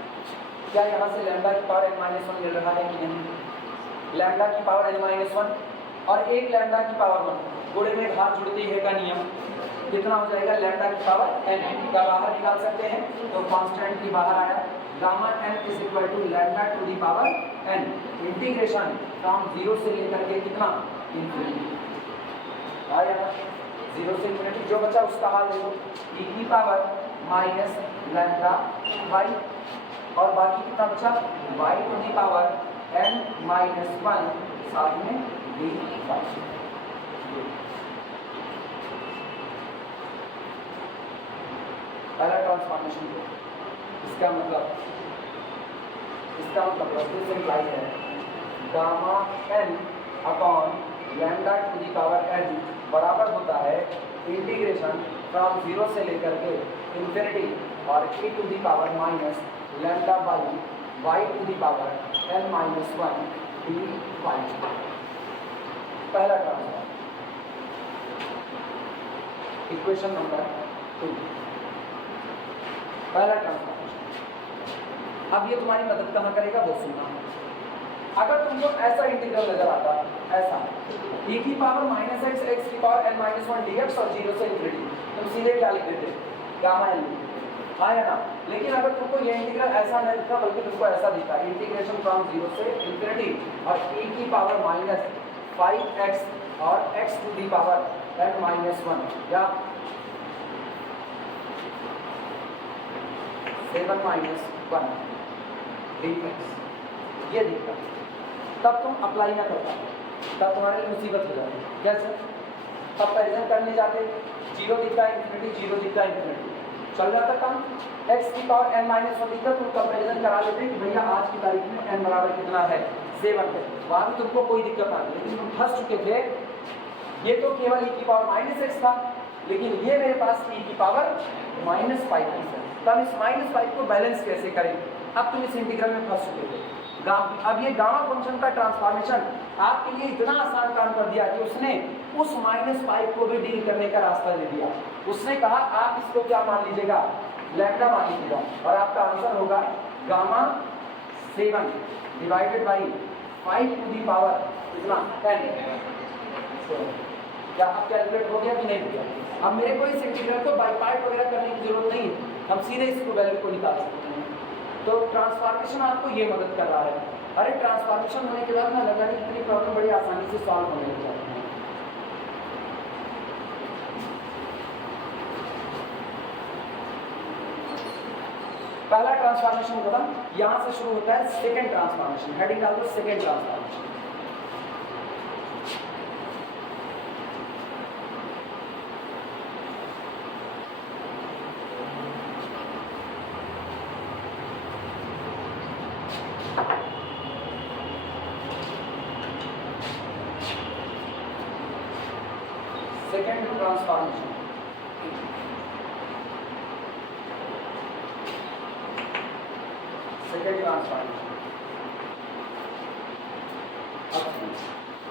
क्या यहाँ से लैम्डा की पावर n माइनस 1 मिल रहा है कि नहीं? लैम्डा की पावर n माइनस 1 और एक लैम्डा की पावर 1 गुणे में घात जुड़ती है का नियम कितना हो जाएगा? लैम्डा की पावर n का बाहर निकाल सकते हैं तो कांस्टेंट की बाहर आया। Gamma n is equal to lambda to the power n integration from 0 से लेकर के कितना? इंफिनिटी। आया ना? 0 से इंफिनिटी, जो बचा उसका हाल देखो, e की पावर माइनस लैम्डा y, और बाकी कितना बचा? y to the power n minus 1 साथ में dy। पहला ट्रांसफॉर्मेशन को, इसका मतलब दिस इम्प्लाइज है gamma n upon lambda to the power n बराबर होता है इंटीग्रेशन फ्रॉम 0 से लेकर के इंफिनिटी और e to the power minus lambda by y to the power n minus 1 dy। पहला ट्रांसफॉर्म। इक्वेशन नंबर 2, पहला ट्रांसफॉर्मेशन। अब ये तुम्हारी मदद कहाँ करेगा वो सुनना। अगर तुमको ऐसा इंटीग्रल नजर आता है, ऐसा e की पावर माइनस एक्स एक्स की पावर n माइनस 1 dx और 0 से इंफिनिटी, तुम सीधे क्या लिख देते, गामा एल, हाँ या ना। लेकिन अगर तुमको ये इंटीग्रल ऐसा नहीं दिखा बल्कि तुमको ऐसा दिखा, इंटीग्रेशन फ्रॉम 0 से इंफिनिटी और e की पावर माइनस 5x और x to the power n minus 1 या 7 माइनस 1 dx, ये दिखता, तब तुम अप्लाई ना कर पाते, तब तुम्हारे लिए मुसीबत हो जाती। कैसे? तब कंपैरिजन करने जाते, 0 दिखता है इंफिनिटी, 0 दिखता है इंफिनिटी, चल जाता काम। x की पावर n माइनस 1 दिखता, तुम कंपैरिजन करा लेते कि भैया आज की तारीख में n बराबर कितना है, 7 है, वहाँ भी तुमको कोई दिक्कत आ रही, लेकिन तुम फंस चुके थे। ये तो केवल e की पावर माइनस एक्स था, लेकिन ये मेरे पास e की पावर माइनस 5 है, तो हम इस माइनस 5 को बैलेंस कैसे करें? अब तुम इस इंटीग्रल में फंस चुके थे। अब ये गामा फंक्शन का ट्रांसफॉर्मेशन आपके लिए इतना आसान काम कर दिया कि उसने उस माइनस 5 को भी डील करने का रास्ता दे दिया। उसने कहा आप इसको क्या मान लीजिएगा, लैम्डा मान लीजिएगा, और आपका आंसर होगा gamma 7 divided by 5 to the power कितना 10। क्या अब कैलकुलेट हो गया कि नहीं हो गया? अब मेरे को इस इंटीग्रल को बाई पार्ट वगैरह करने की जरूरत नहीं, हम सीधे इसको वैल्यू को निकाल सकते हैं। तो ट्रांसफॉर्मेशन आपको ये मदद कर रहा है। अरे ट्रांसफॉर्मेशन होने के बाद ना लगा कि इतनी प्रॉब्लम बड़ी आसानी से सॉल्व होने लग जाती है। पहला ट्रांसफॉर्मेशन खत्म, यहां से शुरू होता है सेकंड ट्रांसफॉर्मेशन। हेडिंग डाल दो second transformation. Second transformation, second transformation.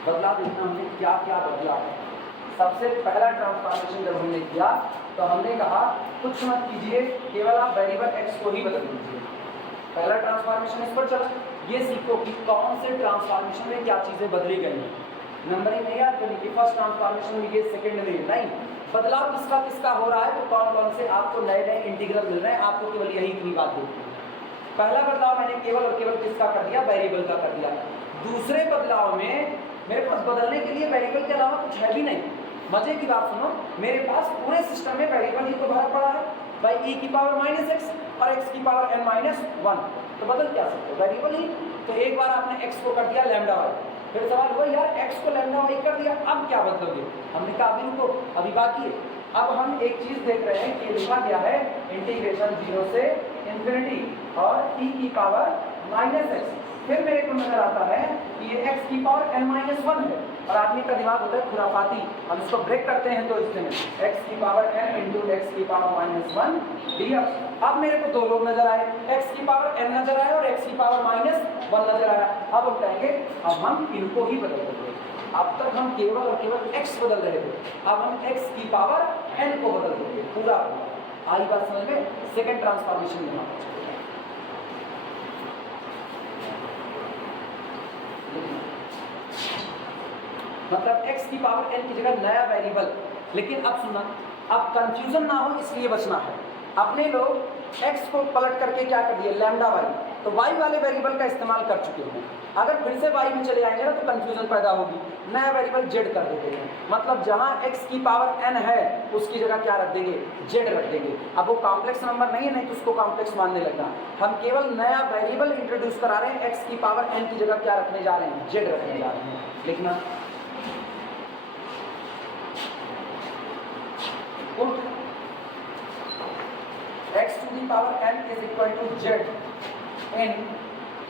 बदलाव देखना हमने क्या क्या बदला है। सबसे पहला ट्रांसफॉर्मेशन जब हमने किया तो हमने कहा कुछ मत कीजिए, केवल आप वेरिएबल x को ही बदल दीजिए। पहला ट्रांसफॉर्मेशन इस पर चला। ये सीखो कि कौन से ट्रांसफॉर्मेशन में क्या चीजें बदली गई हैं। नंबरिंग नहीं याद करनी कि फर्स्ट ट्रांसफॉर्मेशन में ये, सेकंड में नहीं, बदलाव किसका किसका हो रहा है, तो कौन कौन से आपको नए नए इंटीग्रल मिल रहे हैं। आपको केवल यही इतनी बात देखनी है। पहला बदलाव मैंने केवल और केवल किसका कर दिया, वेरिएबल का कर दिया। दूसरे बदलाव में मेरे पास बदलने के लिए वेरिएबल के अलावा कुछ है भी नहीं। मजे की बात सुनो, मेरे पास पूरे सिस्टम में वेरिएबल ही तो भरा पड़ा है भाई, e की पावर माइनस एक्स और x की पावर n माइनस 1, तो बदल क्या सकते हो, वेरिएबल ही। तो एक बार आपने x को कर दिया लैम्डा वाई, फिर सवाल हुआ यार x को लैम्डा वाई कर दिया, अब क्या बदलोगे? हमने कहा अभी रुको, अभी बाकी है। अब हम एक चीज देख रहे हैं कि लिखा गया है इंटीग्रेशन 0 से इंफिनिटी और e की पावर माइनस एक्स। फिर मेरे को नजर आता है कि ये x की पावर n माइनस 1 है, और आदमी का दिमाग होता है खुराफाती, हम इसको ब्रेक करते हैं तो इसमें x की पावर n इंटू x की पावर माइनस 1 dx। अब मेरे को दो लोग नजर आए, x की पावर n नजर आया और x की पावर माइनस 1 नजर आया। अब हम कहेंगे अब हम इनको ही बदल देंगे। अब तक हम केवल और केवल x बदल रहे थे, अब हम x की पावर n को बदल देंगे पूरा। आई बात समझ में? सेकेंड ट्रांसफॉर्मेशन में मतलब x की पावर n की जगह नया वेरिएबल। लेकिन अब सुनना, अब कंफ्यूजन ना हो इसलिए बचना है। अपने लोग x को पलट करके क्या कर दिए, लैम्डा वाई, तो y वाले वेरिएबल का इस्तेमाल कर चुके हैं। अगर फिर से y में चले आएंगे ना तो कंफ्यूजन पैदा होगी। नया वेरिएबल z कर देते हैं, मतलब जहां x की पावर n है उसकी जगह क्या रख देंगे, z रख देंगे। अब वो कॉम्प्लेक्स नंबर नहीं है, नहीं तो उसको कॉम्प्लेक्स मानने लगना। हम केवल नया वेरिएबल इंट्रोड्यूस करा रहे हैं, x की पावर n की जगह क्या रखने जा रहे हैं, z रखने जा रहे हैं। लिखना x to the power n is equal to z in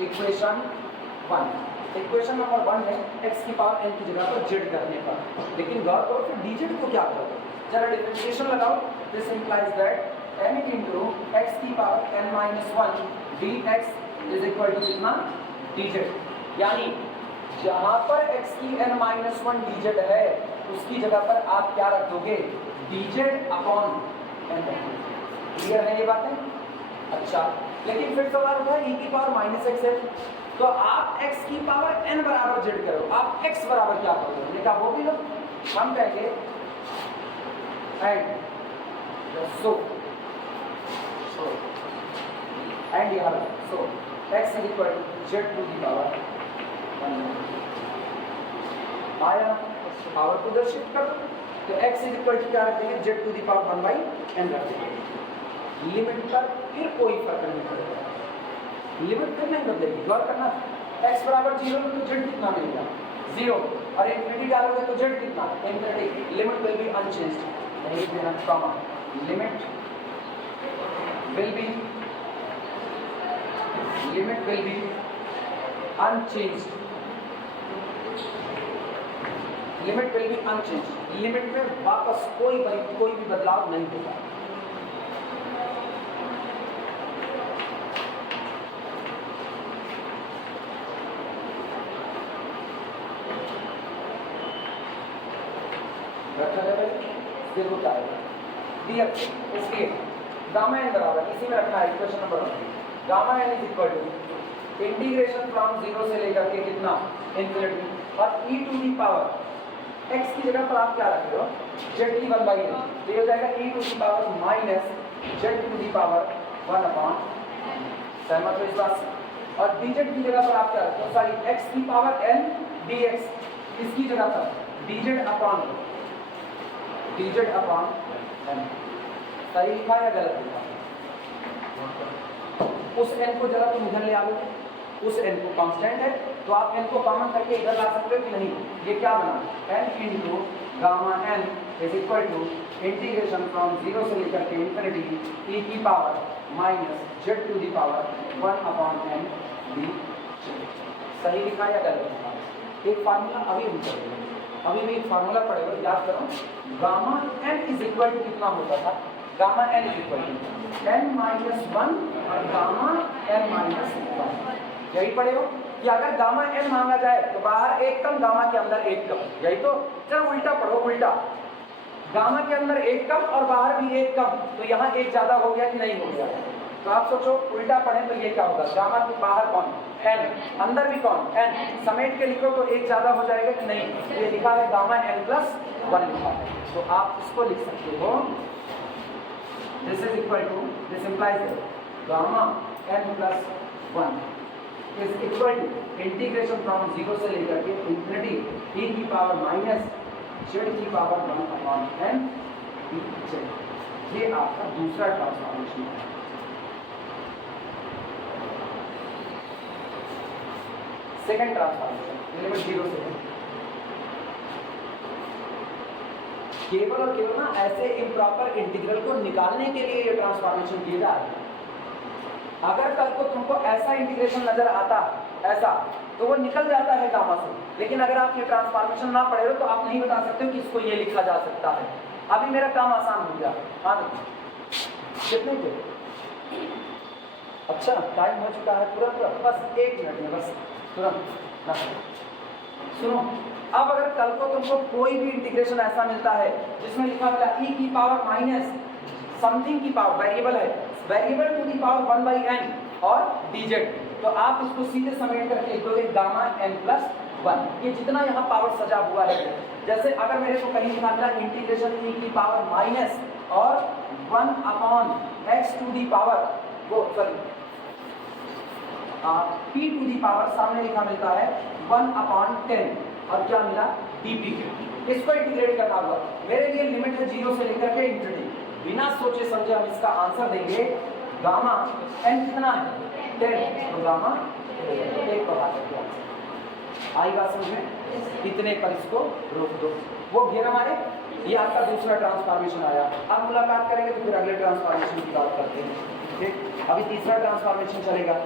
equation 1। Equation number 1 है x की पावर n की जगह पर z करने पर। लेकिन गौर करो फिर dz को क्या करोगे, जरा डिफरेंशिएशन लगाओ। This implies that m into x की power n minus 1 dx is equal to कितना, dz। यानी जहां पर x की n minus 1 dz है उसकी जगह पर आप क्या रख दोगे, dz अपॉन n रखोगे। क्लियर है ये बातें? अच्छा, लेकिन फिर सवाल उठा e की पावर माइनस एक्स है, तो आप x की पावर n बराबर z करो, आप x बराबर क्या करोगे? हमने कहा वो भी लो, हम कहेंगे एंड एंड यहाँ so x is equal to z to the power 1 आया, पावर को उधर शिफ्ट कर दो, तो x इज इक्वल टू क्या रख देंगे, z to the power 1 by n रख देंगे। लिमिट पर फिर कोई फर्क नहीं पड़ेगा, लिमिट फिर नहीं बदलेगी। गौर करना, x बराबर 0 में तो z कितना मिलेगा 0, और इंफिनिटी डालोगे तो z कितना infinity. Limit will be unchanged, नहीं देना comma, limit will be unchanged, limit will be unchanged. Limit में वापस कोई भी बदलाव नहीं होगा। देखो क्या है, इसलिए गामा एन बराबर इसी में रखना है, equation number 1, gamma n is equal to integration from 0 से लेकर के कितना इनफिनिटी, और e to the power x की जगह पर आप क्या रख रहे हो, z की 1 बाई n, तो ये हो जाएगा e to the power minus z to the power 1 upon, सहमत हो इस बात से? और dz की जगह पर आप क्या रखते हो, सॉरी x की पावर n dx, इसकी जगह पर dz अपॉन n, सही लिखा या गलत लिखा? उस n को जरा तुम इधर ले आओ, उस n को कांस्टेंट है तो आप n को कॉमन करके इधर ला सकते हो कि नहीं? ये क्या बना, n into gamma n is equal to integration from 0 से लेकर के इनफिनिटी e की power minus z to the power 1 upon n d. सही लिखा या गलत लिखा? एक फार्मूला अभी हम करेंगे, अभी भी एक फार्मूला पड़ेगा, याद करो। Gamma n is equal to कितना होता था, gamma n is equal to n minus 1 और गामा n माइनस 1, यही पढ़े हो कि अगर गामा n मांगा जाए तो बाहर एक कम, गामा के अंदर एक कम, यही तो। चलो उल्टा पढ़ो, उल्टा, गामा के अंदर एक कम और बाहर भी एक कम, तो यहाँ एक ज्यादा हो गया कि नहीं हो गया? तो आप सोचो उल्टा पढ़ें तो ये क्या होगा, गामा के बाहर कौन n, अंदर भी कौन n, समेट के लिखो तो एक ज्यादा हो जाएगा कि नहीं? ये लिखा है गामा n प्लस 1 लिखा है, तो आप इसको लिख सकते हो, this is equal to, this implies gamma n plus 1 is equal to integration from 0 से लेकर के इन्फिनिटी e की पावर माइनस z की पावर 1 अपॉन n dz। ये आपका दूसरा ट्रांसफॉर्मेशन है। सेकंड ट्रांसफॉर्मेशन लिमिट 0 से है, केवल और केवल ना ऐसे इम्प्रॉपर इंटीग्रल को निकालने के लिए ये ट्रांसफॉर्मेशन किए जा रहे हैं। अगर कल को तुमको ऐसा इंटीग्रेशन नजर आता ऐसा, तो वो निकल जाता है गामा से, लेकिन अगर आप ये ट्रांसफॉर्मेशन ना पढ़े हो तो आप नहीं बता सकते हो कि इसको ये लिखा जा सकता है। अभी मेरा काम आसान हो गया। हाँ कितने थे? अच्छा टाइम हो चुका है पूरा, बस 1 मिनट में, बस तुरंत। सुनो, अब अगर कल को तुमको कोई भी इंटीग्रेशन ऐसा मिलता है जिसमें लिखा मिला e की पावर माइनस समथिंग की पावर, वेरिएबल है, variable to the power 1 by n और dz, तो आप इसको सीधे समेट करके लिख दोगे गामा n प्लस 1। ये जितना यहाँ पावर सजा हुआ है, जैसे अगर मेरे को कहीं लिखा मिला इंटीग्रेशन e की पावर माइनस और 1 upon x to the power, वो sorry p to the power सामने लिखा मिलता है 1 अपॉन 10, और क्या मिला dp। इसको इंटीग्रेट करना होगा, मेरे लिए लिमिट है 0 से लेकर के इंफिनिटी। बिना सोचे समझे हम इसका आंसर देंगे, गामा n कितना है 10, तो गामा 1 पर आ जाएगा। आई बात समझ में? इतने पर इसको रोक दो, वो घेर हमारे, ये आपका दूसरा ट्रांसफॉर्मेशन आया। अब मुलाकात करेंगे तो फिर अगले ट्रांसफॉर्मेशन की बात करते हैं। ठीक, अभी तीसरा ट्रांसफॉर्मेशन चलेगा।